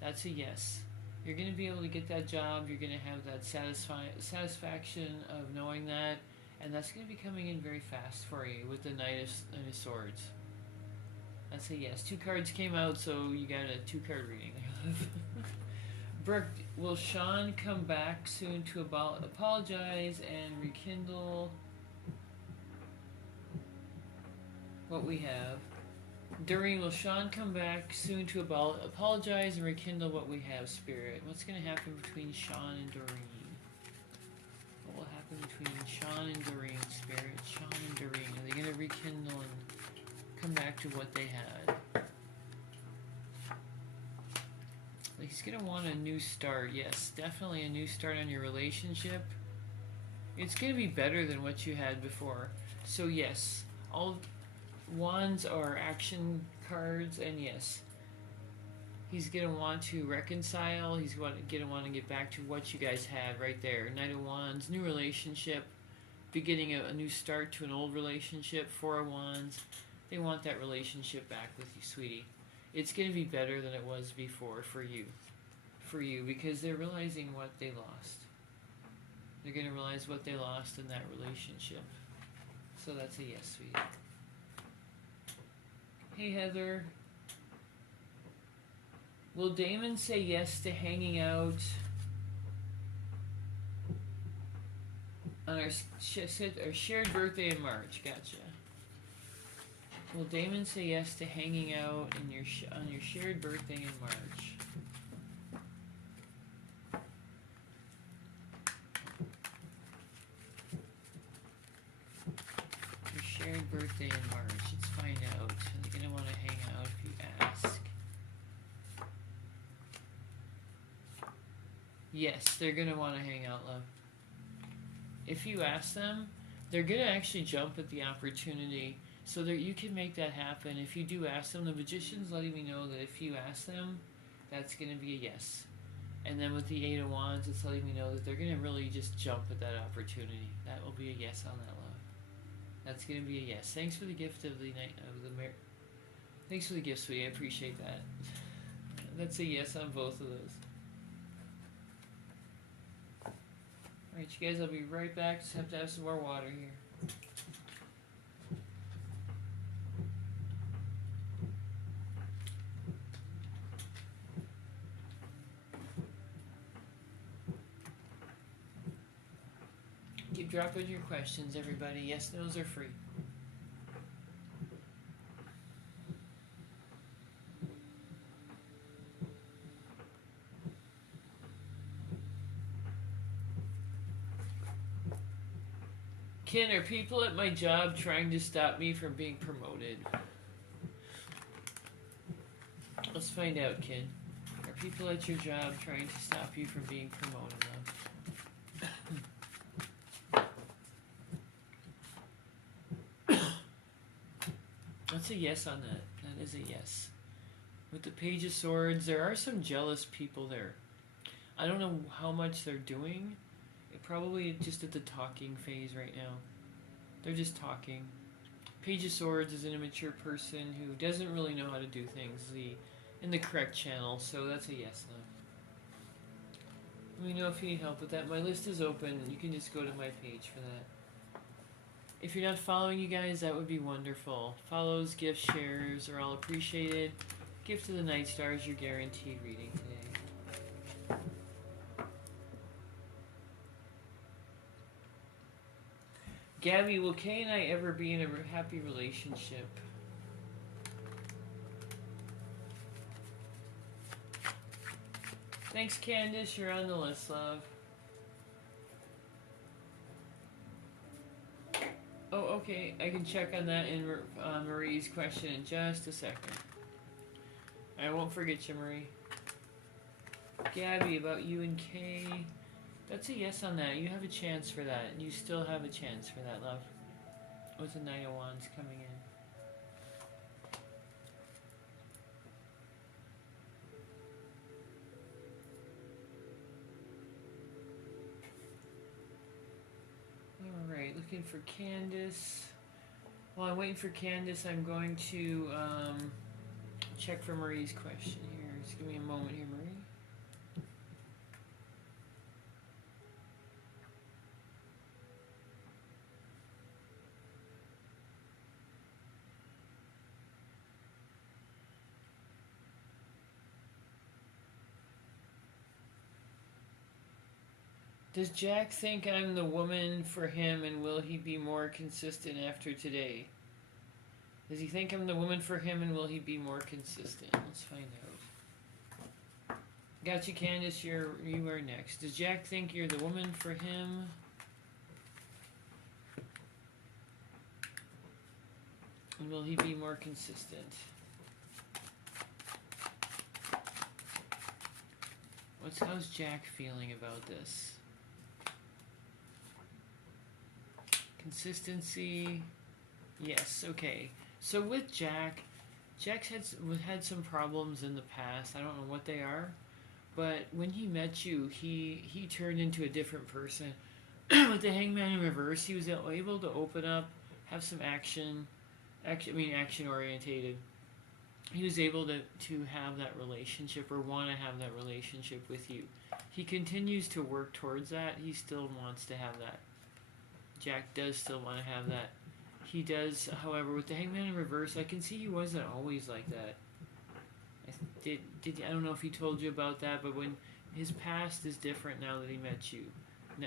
That's a yes. You're going to be able to get that job. You're going to have that satisfaction of knowing that, and that's going to be coming in very fast for you with the Knight of Swords. That's a yes. 2 cards came out, so you got a 2-card reading there. Brooke, will Sean come back soon to apologize and rekindle what we have? Doreen, will Sean come back soon to apologize and rekindle what we have, Spirit? What's going to happen between Sean and Doreen? What will happen between Sean and Doreen, Spirit? Sean and Doreen, are they going to rekindle and come back to what they had? He's going to want a new start. Yes, definitely a new start on your relationship. It's going to be better than what you had before. So yes, all wands are action cards, and yes, he's going to want to reconcile. He's going to want to get back to what you guys had right there. Knight of Wands, new relationship, beginning a new start to an old relationship. 4 of Wands, they want that relationship back with you, sweetie. It's going to be better than it was before for you. Because they're realizing what they lost. They're going to realize what they lost in that relationship. So that's a yes, sweetie. Hey, Heather. Will Damon say yes to hanging out on our shared birthday in March? Gotcha. Will Damon say yes to hanging out in on your shared birthday in March? Your shared birthday in March. Let's find out. Are they going to want to hang out if you ask? Yes, they're going to want to hang out, love. If you ask them, they're going to actually jump at the opportunity. So that you can make that happen. If you do ask them, the Magician's letting me know that if you ask them, that's going to be a yes. And then with the 8 of Wands, it's letting me know that they're going to really just jump at that opportunity. That will be a yes on that, love. That's going to be a yes. Thanks for the gift of the night of the Thanks for the gift, sweetie. I appreciate that. That's a yes on both of those. Alright, you guys, I'll be right back. Just have to have some more water here. Keep dropping your questions, everybody. Yes, no's are free. Ken, are people at my job trying to stop me from being promoted? Let's find out, Ken. Are people at your job trying to stop you from being promoted? That's a yes on that. That is a yes. With the Page of Swords, there are some jealous people there. I don't know how much they're doing. Probably just at the talking phase right now. They're just talking. Page of Swords is an immature person who doesn't really know how to do things in the correct channel, so that's a yes now. Let me know if you need help with that. My list is open. You can just go to my page for that. If you're not following, you guys, that would be wonderful. Follows, gifts, shares are all appreciated. Gift to the Night Stars, your guaranteed reading today. Gabby, will Kay and I ever be in a happy relationship? Thanks, Candace. You're on the list, love. Oh, okay. I can check on that in Marie's question in just a second. I won't forget you, Marie. Gabby, about you and Kay. That's a yes on that. You have a chance for that. You still have a chance for that, love. With the Knight of Wands coming in. Alright, looking for Candace. While I'm waiting for Candace, I'm going to check for Marie's question here. Just give me a moment here, Marie. Does Jack think I'm the woman for him, and will he be more consistent after today? Does he think I'm the woman for him, and will he be more consistent? Let's find out. Got you, Candace. You are next. Does Jack think you're the woman for him? And will he be more consistent? How's Jack feeling about this? Consistency. Yes, okay. So with Jack's had some problems in the past. I don't know what they are, but when he met you, he turned into a different person. With the Hangman in reverse, he was able to open up, have some action orientated. He was able to have that relationship, or want to have that relationship with you. He continues to work towards that. He still wants to have that. Jack does still want to have that. He does, however, with the Hangman in reverse, I can see he wasn't always like that. I don't know if he told you about that, but when his past is different now that he met you.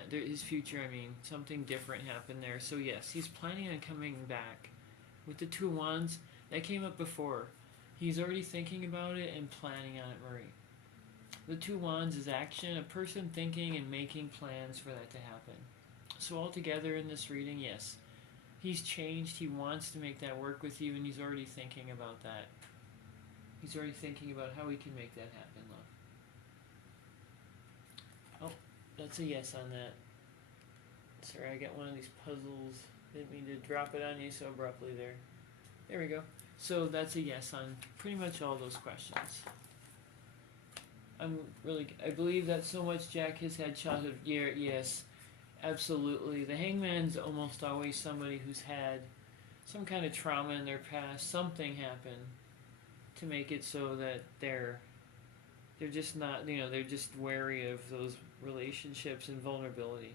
His future, something different happened there. So yes, he's planning on coming back. With the Two of Wands, that came up before. He's already thinking about it and planning on it, Marie. The Two of Wands is action, a person thinking and making plans for that to happen. So altogether in this reading, yes, he's changed. He wants to make that work with you, and he's already thinking about that. He's already thinking about how he can make that happen, love. Oh, that's a yes on that. Sorry, I got one of these puzzles. Didn't mean to drop it on you so abruptly there. There we go. So that's a yes on pretty much all those questions. I believe that so much Jack has had childhood. Yes, absolutely. The Hangman's almost always somebody who's had some kind of trauma in their past. Something happened to make it so that they're just not, they're just wary of those relationships and vulnerability.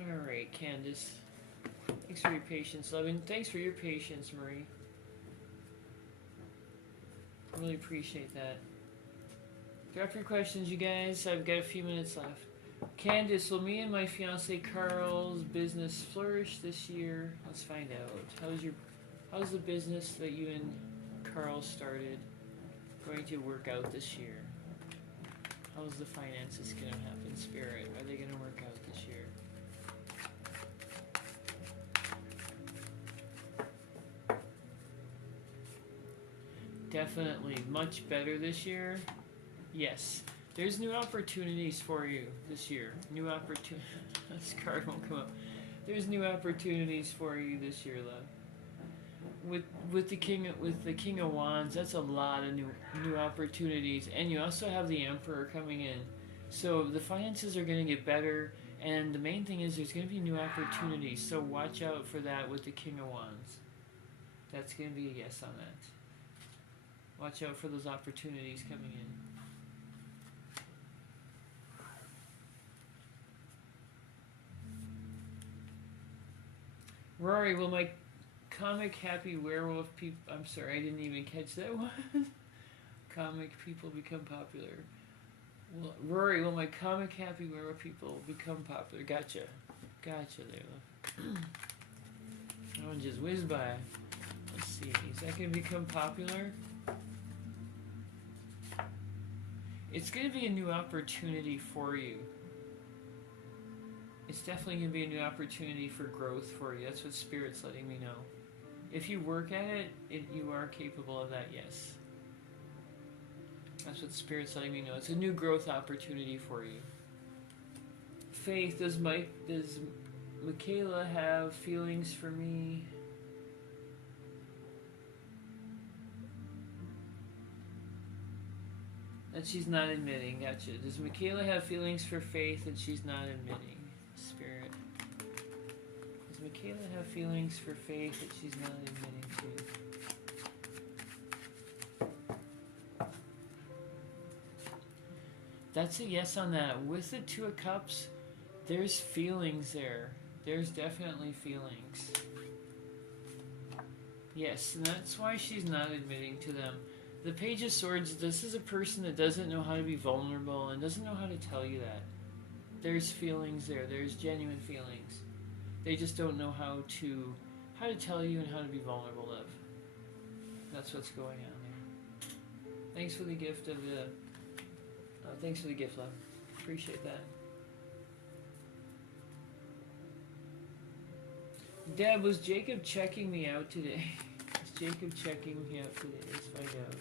Alright, Candace. Thanks for your patience, love. And thanks for your patience, Marie. Really appreciate that. Drop your questions, you guys. I've got a few minutes left. Candace, will me and my fiance Carl's business flourish this year? Let's find out. How's the business that you and Carl started going to work out this year? How's the finances going to happen, Spirit? Are they going to work out this year? Definitely much better this year. Yes. There's new opportunities for you this year. New opportunities. This card won't come up. There's new opportunities for you this year, love. With the King of Wands, that's a lot of new opportunities, and you also have the Emperor coming in. So the finances are going to get better, and the main thing is there's going to be new opportunities. So watch out for that with the King of Wands. That's going to be a yes on that. Watch out for those opportunities coming in. Rory, will my comic Happy Werewolf I'm sorry, I didn't even catch that one. Comic people become popular. Well, Rory, will my comic happy werewolf people become popular? Gotcha. Gotcha, Layla. That one just whizzed by. Let's see. Is that going to become popular? It's going to be a new opportunity for you. It's definitely going to be a new opportunity for growth for you. That's what Spirit's letting me know. If you work at it, you are capable of that, yes. That's what Spirit's letting me know. It's a new growth opportunity for you. Faith, does Michaela have feelings for me? That she's not admitting. Gotcha. Does Michaela have feelings for Faith that she's not admitting? Spirit. Does Michaela have feelings for Faith that she's not admitting to? That's a yes on that. With the Two of Cups, there's feelings there. There's definitely feelings. Yes, and that's why she's not admitting to them. The Page of Swords, this is a person that doesn't know how to be vulnerable and doesn't know how to tell you that. There's feelings there. There's genuine feelings. They just don't know how to tell you and how to be vulnerable, love. That's what's going on there. Thanks for the gift of the... thanks for the gift, love. Appreciate that. Deb, was Jacob checking me out today? Is Jacob checking me out today? Let's find out.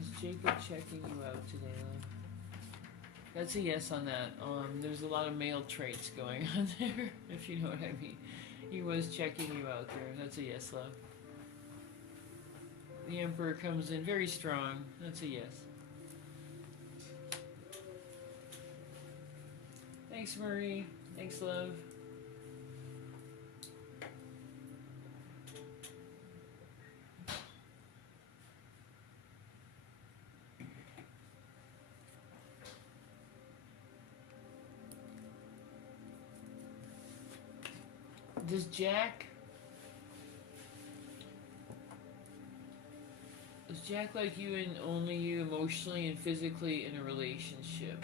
Is Jacob checking you out today, love? That's a yes on that. There's a lot of male traits going on there, if you know what I mean. He was checking you out there. That's a yes, love. The Emperor comes in very strong. That's a yes. Thanks, Marie. Thanks, love. Does Jack like you and only you emotionally and physically in a relationship?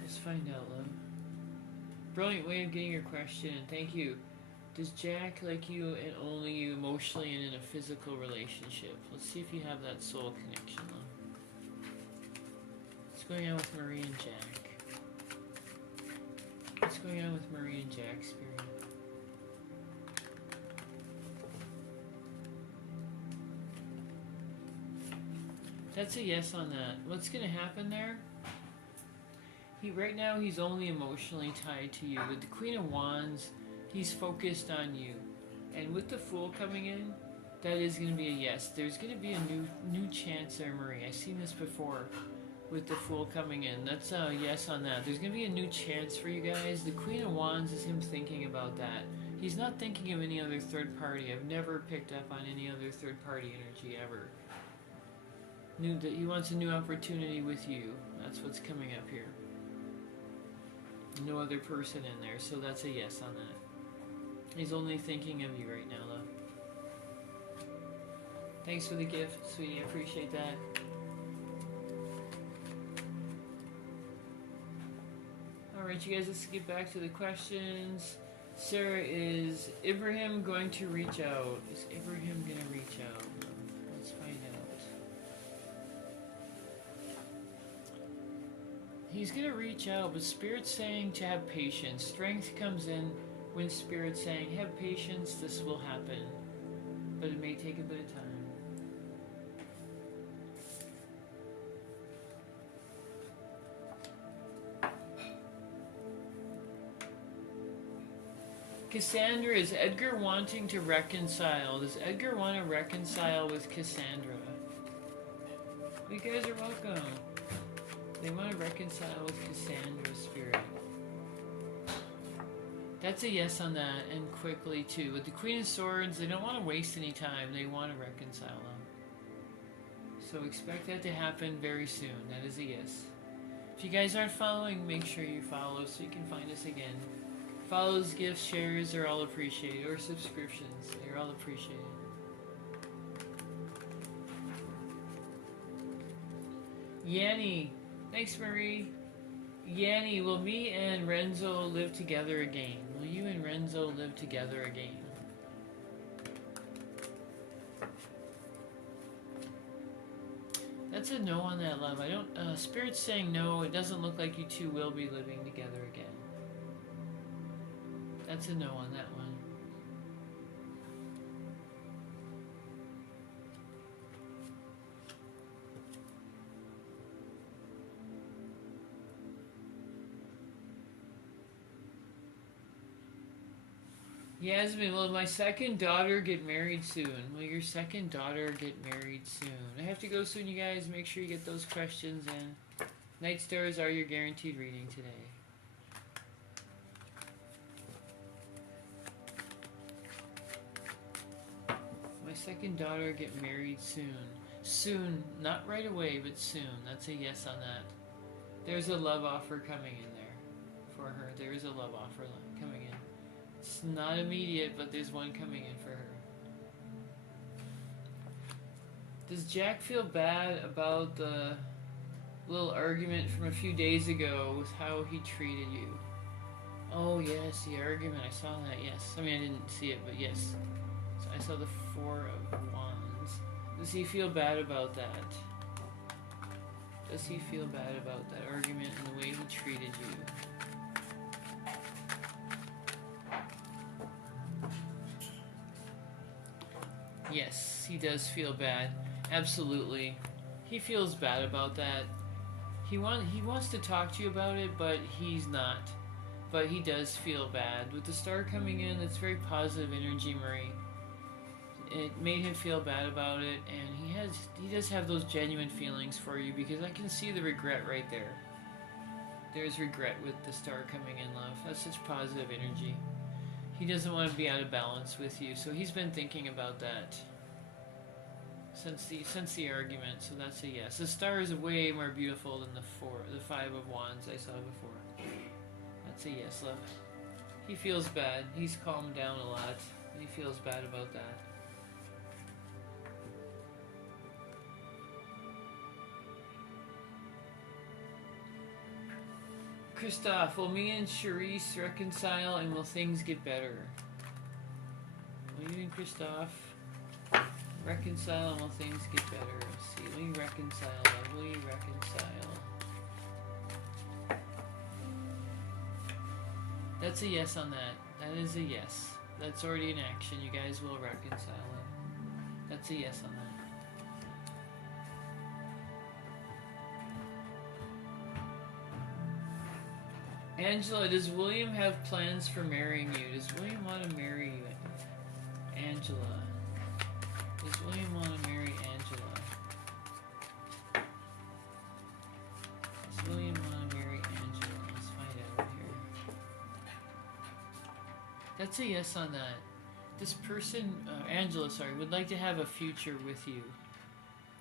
Let's find out, love. Brilliant way of getting your question. Thank you. Does Jack like you and only you emotionally and in a physical relationship? Let's see if you have that soul connection, love. What's going on with Marie and Jack? What's going on with Marie and Jack, Spirit? That's a yes on that. What's going to happen there? Right now, he's only emotionally tied to you. With the Queen of Wands, he's focused on you. And with the Fool coming in, that is going to be a yes. There's going to be a new chance there, Marie. I've seen this before with the Fool coming in. That's a yes on that. There's going to be a new chance for you guys. The Queen of Wands is him thinking about that. He's not thinking of any other third party. I've never picked up on any other third party energy ever. That he wants a new opportunity with you. That's what's coming up here. No other person in there, so that's a yes on that. He's only thinking of you right now, love. Thanks for the gift, sweetie. I appreciate that. Alright, you guys, let's get back to the questions. Sarah, is Ibrahim going to reach out? Is Ibrahim going to reach out? Let's find out. He's going to reach out, but Spirit's saying to have patience. Strength comes in when Spirit's saying, have patience, this will happen. But it may take a bit of time. Cassandra, is Edgar wanting to reconcile? Does Edgar want to reconcile with Cassandra? You guys are welcome. They want to reconcile with Cassandra's spirit. That's a yes on that, and quickly too. With the Queen of Swords, they don't want to waste any time. They want to reconcile them. So expect that to happen very soon. That is a yes. If you guys aren't following, make sure you follow so you can find us again. Follows, gifts, shares are all appreciated, or subscriptions, they're all appreciated. Yanni, thanks Marie. Yanni, will me and Renzo live together again? Will you and Renzo live together again? That's a no on that, love. I don't, Spirit's saying no, it doesn't look like you two will be living together again. That's a no on that one. Yasmin, will my second daughter get married soon? Will your second daughter get married soon? I have to go soon, you guys. Make sure you get those questions in. Night stars are your guaranteed reading today. My second daughter get married soon. Soon, not right away, but soon. That's a yes on that. There's a love offer coming in there for her. There is a love offer coming in. It's not immediate, but there's one coming in for her. Does Jack feel bad about the little argument from a few days ago with how he treated you? Oh yes, the argument. I saw that, yes. I mean, I didn't see it, but yes. So I saw the Four of Wands. Does he feel bad about that? Does he feel bad about that argument and the way he treated you? Yes, he does feel bad. Absolutely. He feels bad about that. He wants to talk to you about it, but he's not. But he does feel bad. With the star coming in, that's very positive energy, Marie. It made him feel bad about it, and he does have those genuine feelings for you, because I can see the regret right there. There's regret with the star coming in, love. That's such positive energy. He doesn't want to be out of balance with you, so he's been thinking about that since the argument. So that's a yes. The star is way more beautiful than the Five of Wands I saw before. That's a yes, love. He feels bad. He's calmed down a lot. He feels bad about that. Christoph, will me and Charisse reconcile, and will things get better? Will you and Christoph reconcile, and will things get better? Let's see. Will you reconcile? Will you reconcile? That's a yes on that. That is a yes. That's already in action. You guys will reconcile it. That's a yes on that. Angela, does William have plans for marrying you? Does William want to marry you? Angela. Does William want to marry Angela? Does William want to marry Angela? Let's find out here. That's a yes on that. This person, Angela, sorry, would like to have a future with you.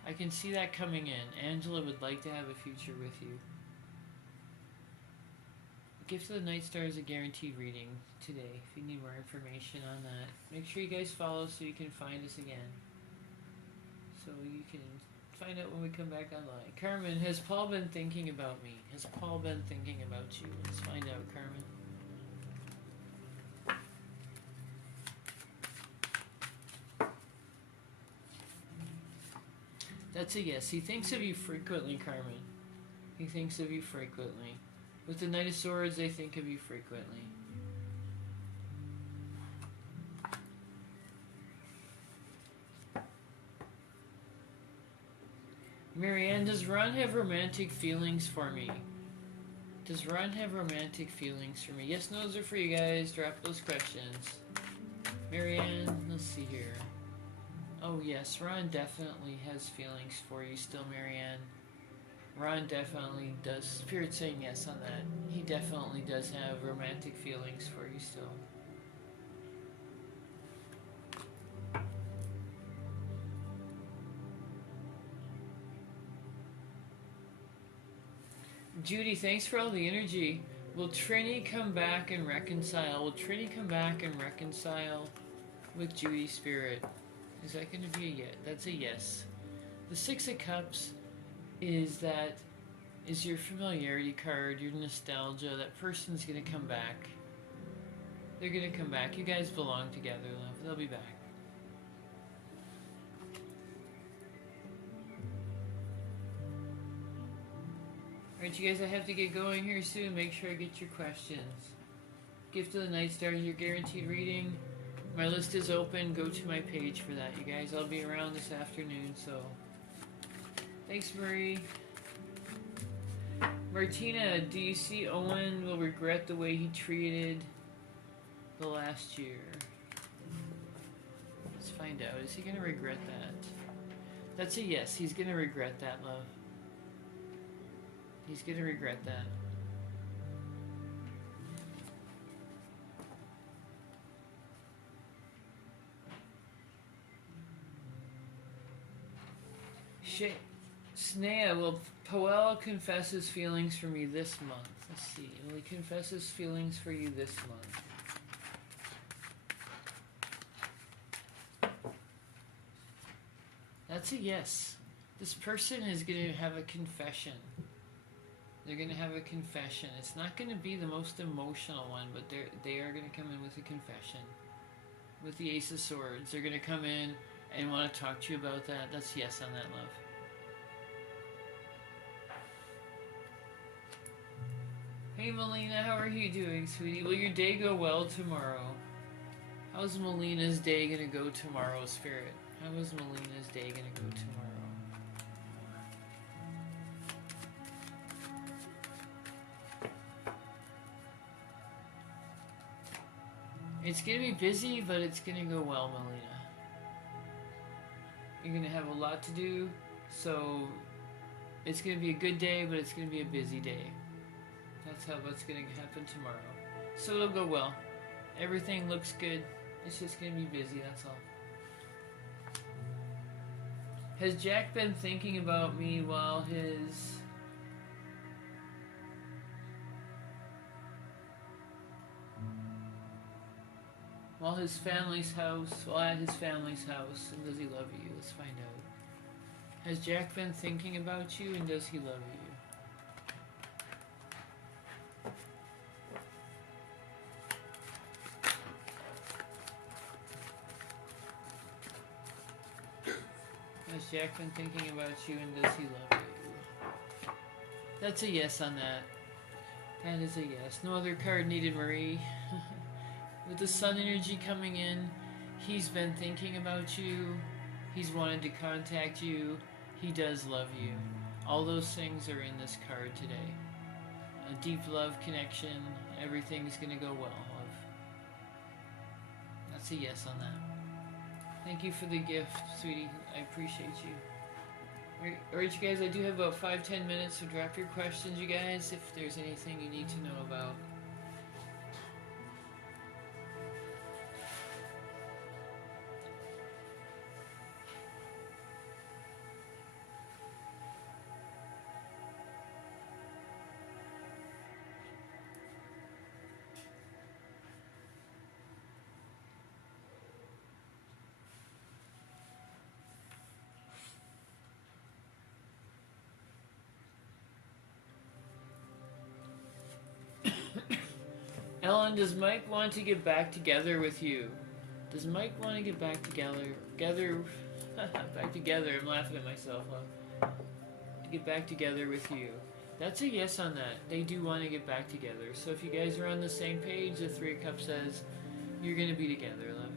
I can see that coming in. Angela would like to have a future with you. Gift of the Night Star is a guaranteed reading today. If you need more information on that, make sure you guys follow so you can find us again. So you can find out when we come back online. Carmen, has Paul been thinking about me? Has Paul been thinking about you? Let's find out, Carmen. That's a yes. He thinks of you frequently, Carmen. He thinks of you frequently. With the Knight of Swords, they think of you frequently. Marianne, does Ron have romantic feelings for me? Does Ron have romantic feelings for me? Yes, no's are for you guys. Drop those questions. Marianne, let's see here. Oh yes, Ron definitely has feelings for you still, Marianne. Ron definitely does. Spirit saying yes on that. He definitely does have romantic feelings for you still. Judy, thanks for all the energy. Will Trini come back and reconcile? Will Trini come back and reconcile with Judy's spirit? Is that going to be a yes? That's a yes. The Six of Cups is your familiarity card, your nostalgia. That person's going to come back. They're going to come back. You guys belong together, love. They'll be back. Alright, you guys, I have to get going here soon. Make sure I get your questions. Gift of the Night Star, your guaranteed reading. My list is open. Go to my page for that, you guys. I'll be around this afternoon, so... Thanks, Marie. Martina, do you see Owen will regret the way he treated the last year? Let's find out. Is he going to regret that? That's a yes. He's going to regret that, love. He's going to regret that. Snea, will Poel confess his feelings for me this month? Let's see. Will he confess his feelings for you this month? That's a yes. This person is going to have a confession. They're going to have a confession. It's not going to be the most emotional one, but they are going to come in with a confession. With the Ace of Swords. They're going to come in and want to talk to you about that. That's yes on that, love. Hey Melina, how are you doing, sweetie? Will your day go well tomorrow? How's Melina's day going to go tomorrow, Spirit? How is Melina's day going to go tomorrow? It's going to be busy, but it's going to go well, Melina. You're going to have a lot to do, so it's going to be a good day, but it's going to be a busy day. That's what's going to happen tomorrow. So it'll go well. Everything looks good. It's just going to be busy, that's all. Has Jack been thinking about me while at his family's house, and does he love you? Let's find out. Has Jack been thinking about you, and does he love you? Has Jack been thinking about you, and does he love you? That's a yes on that. That is a yes. No other card needed, Marie. With the sun energy coming in, he's been thinking about you. He's wanted to contact you. He does love you. All those things are in this card today. A deep love connection. Everything's going to go well, love. That's a yes on that. Thank you for the gift, sweetie. I appreciate you. Alright, you guys, I do have about 5-10 minutes, so drop your questions, you guys, if there's anything you need to know about. Ellen, does Mike want to get back together with you? Does Mike want to get back together? Back together. I'm laughing at myself. To get back together with you. That's a yes on that. They do want to get back together. So if you guys are on the same page, the Three of Cups says you're going to be together, love.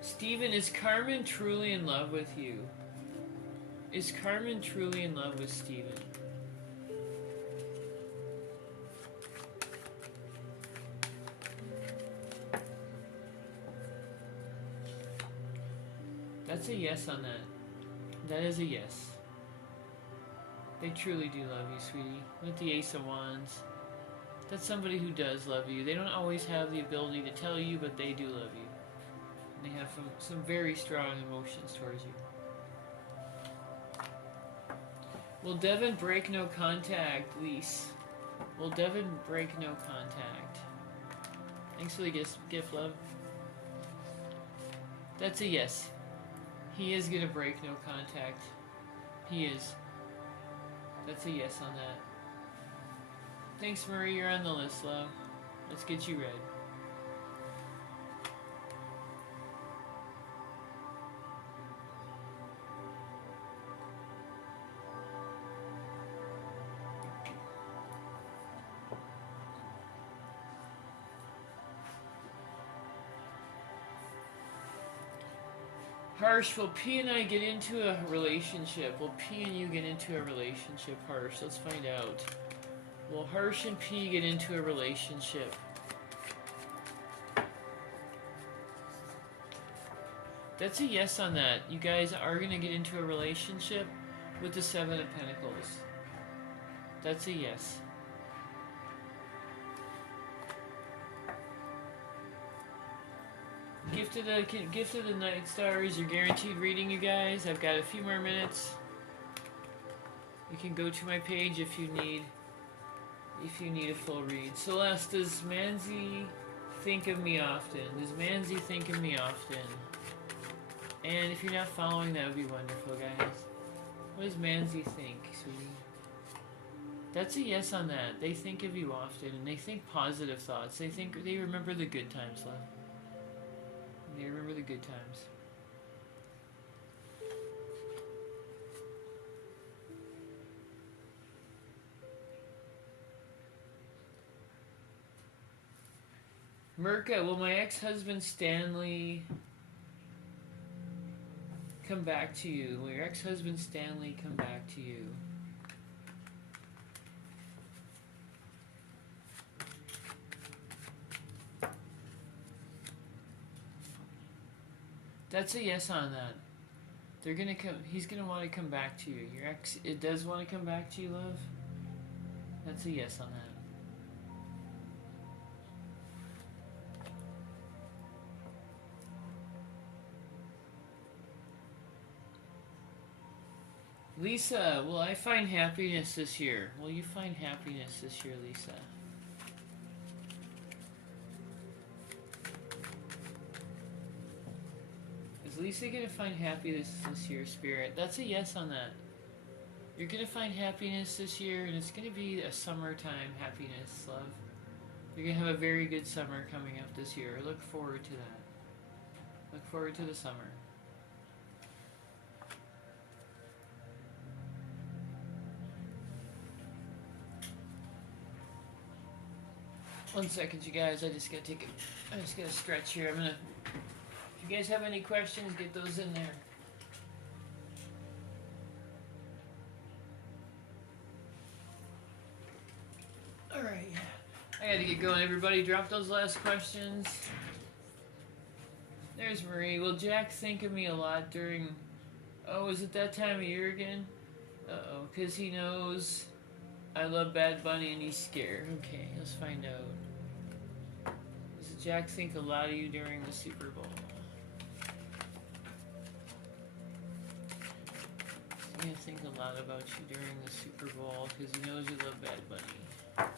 Steven, is Carmen truly in love with you? Is Carmen truly in love with Steven? That's a yes on that. That is a yes. They truly do love you, sweetie. With the Ace of Wands. That's somebody who does love you. They don't always have the ability to tell you, but they do love you. They have some very strong emotions towards you. Will Devin break no contact, Lise? Will Devin break no contact? Thanks for the gift, love. That's a yes. He is gonna break no contact. He is. That's a yes on that. Thanks, Marie. You're on the list, love. Let's get you read. Harsh, will P and I get into a relationship? Will P and you get into a relationship, Harsh? Let's find out. Will Harsh and P get into a relationship? That's a yes on that. You guys are going to get into a relationship with the Seven of Pentacles. That's a yes. Gift of the Night Star is your guaranteed reading, you guys. I've got a few more minutes. You can go to my page if you need a full read. Celeste, does Manzi think of me often? Does Manzi think of me often? And if you're not following, that would be wonderful, guys. What does Manzi think, sweetie? That's a yes on that. They think of you often, and they think positive thoughts. They remember the good times, love. They remember the good times. Mirka, will my ex-husband Stanley come back to you? Will your ex-husband Stanley come back to you? That's a yes on that. They're gonna come. He's gonna want to come back to you. Your ex, it does want to come back to you, love. That's a yes on that. Lisa, will I find happiness this year? Will you find happiness this year, Lisa? Is Lisa gonna find happiness this year, Spirit? That's a yes on that. You're gonna find happiness this year, and it's gonna be a summertime happiness, love. You're gonna have a very good summer coming up this year. Look forward to that. Look forward to the summer. One second, you guys. I just gotta stretch here. If you guys have any questions, get those in there. All right. I gotta get going. Everybody, drop those last questions. There's Marie. Will Jack think of me a lot during? Oh, is it that time of year again? Uh-oh, because he knows I love Bad Bunny and he's scared. Okay, let's find out. Does Jack think a lot of you during the Super Bowl? He's gonna think a lot about you during the Super Bowl because he knows you love Bad Bunny.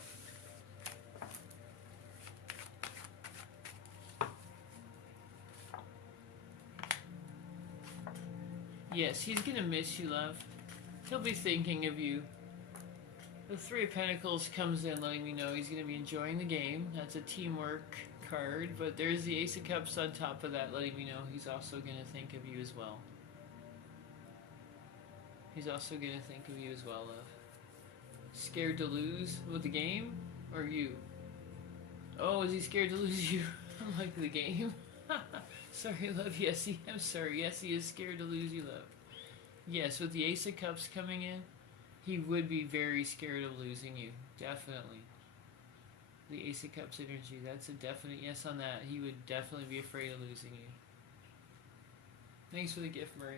Yes, he's gonna miss you, love. He'll be thinking of you. The Three of Pentacles comes in letting me know he's going to be enjoying the game. That's a teamwork card, but there's the Ace of Cups on top of that letting me know he's also going to think of you as well. He's also going to think of you as well, love. Scared to lose with the game? Or you? Oh, is he scared to lose you? Like the game? Sorry, love. Yes, I'm sorry. Yes, he is scared to lose you, love. Yes, with the Ace of Cups coming in, he would be very scared of losing you. Definitely. The Ace of Cups energy, that's a definite yes on that. He would definitely be afraid of losing you. Thanks for the gift, Marie.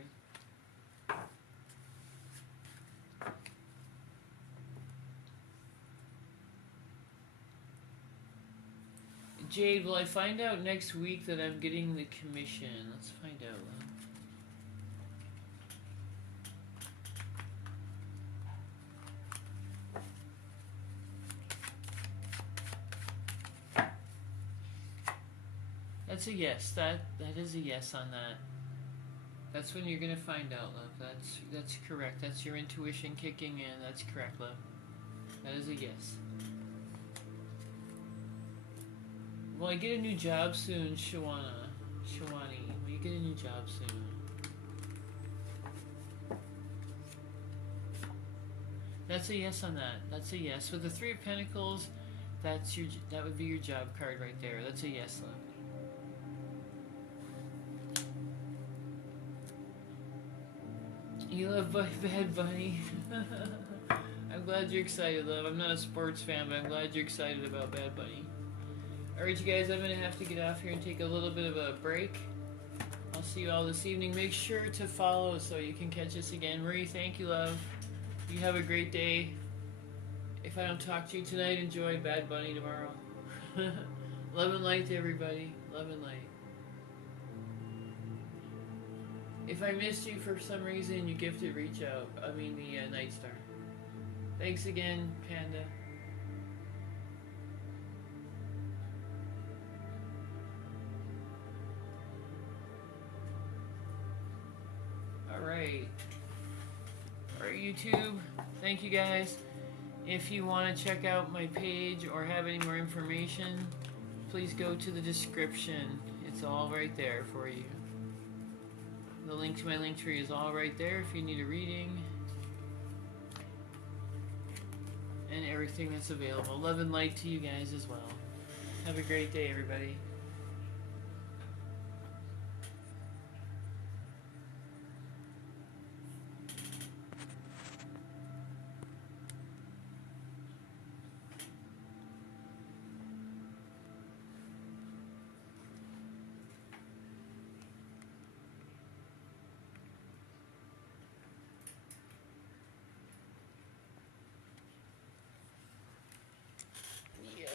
Jade, will I find out next week that I'm getting the commission? Let's find out. That's a yes. That is a yes on that. That's when you're gonna find out, love. That's correct. That's your intuition kicking in. That's correct, love. That is a yes. Will I get a new job soon, Shawani? Will you get a new job soon? That's a yes on that. That's a yes. With the Three of Pentacles, that would be your job card right there. That's a yes, love. You love Bad Bunny. I'm glad you're excited, love. I'm not a sports fan, but I'm glad you're excited about Bad Bunny. Alright, you guys, I'm going to have to get off here and take a little bit of a break. I'll see you all this evening. Make sure to follow so you can catch us again. Marie, thank you, love. You have a great day. If I don't talk to you tonight, enjoy Bad Bunny tomorrow. Love and light to everybody. Love and light. If I missed you for some reason, you gifted reach out. I mean the Night Star. Thanks again, Panda. Alright. Alright, YouTube. Thank you guys. If you want to check out my page or have any more information, please go to the description. It's all right there for you. The link to my Linktree is all right there if you need a reading. And everything that's available. Love and light to you guys as well. Have a great day, everybody.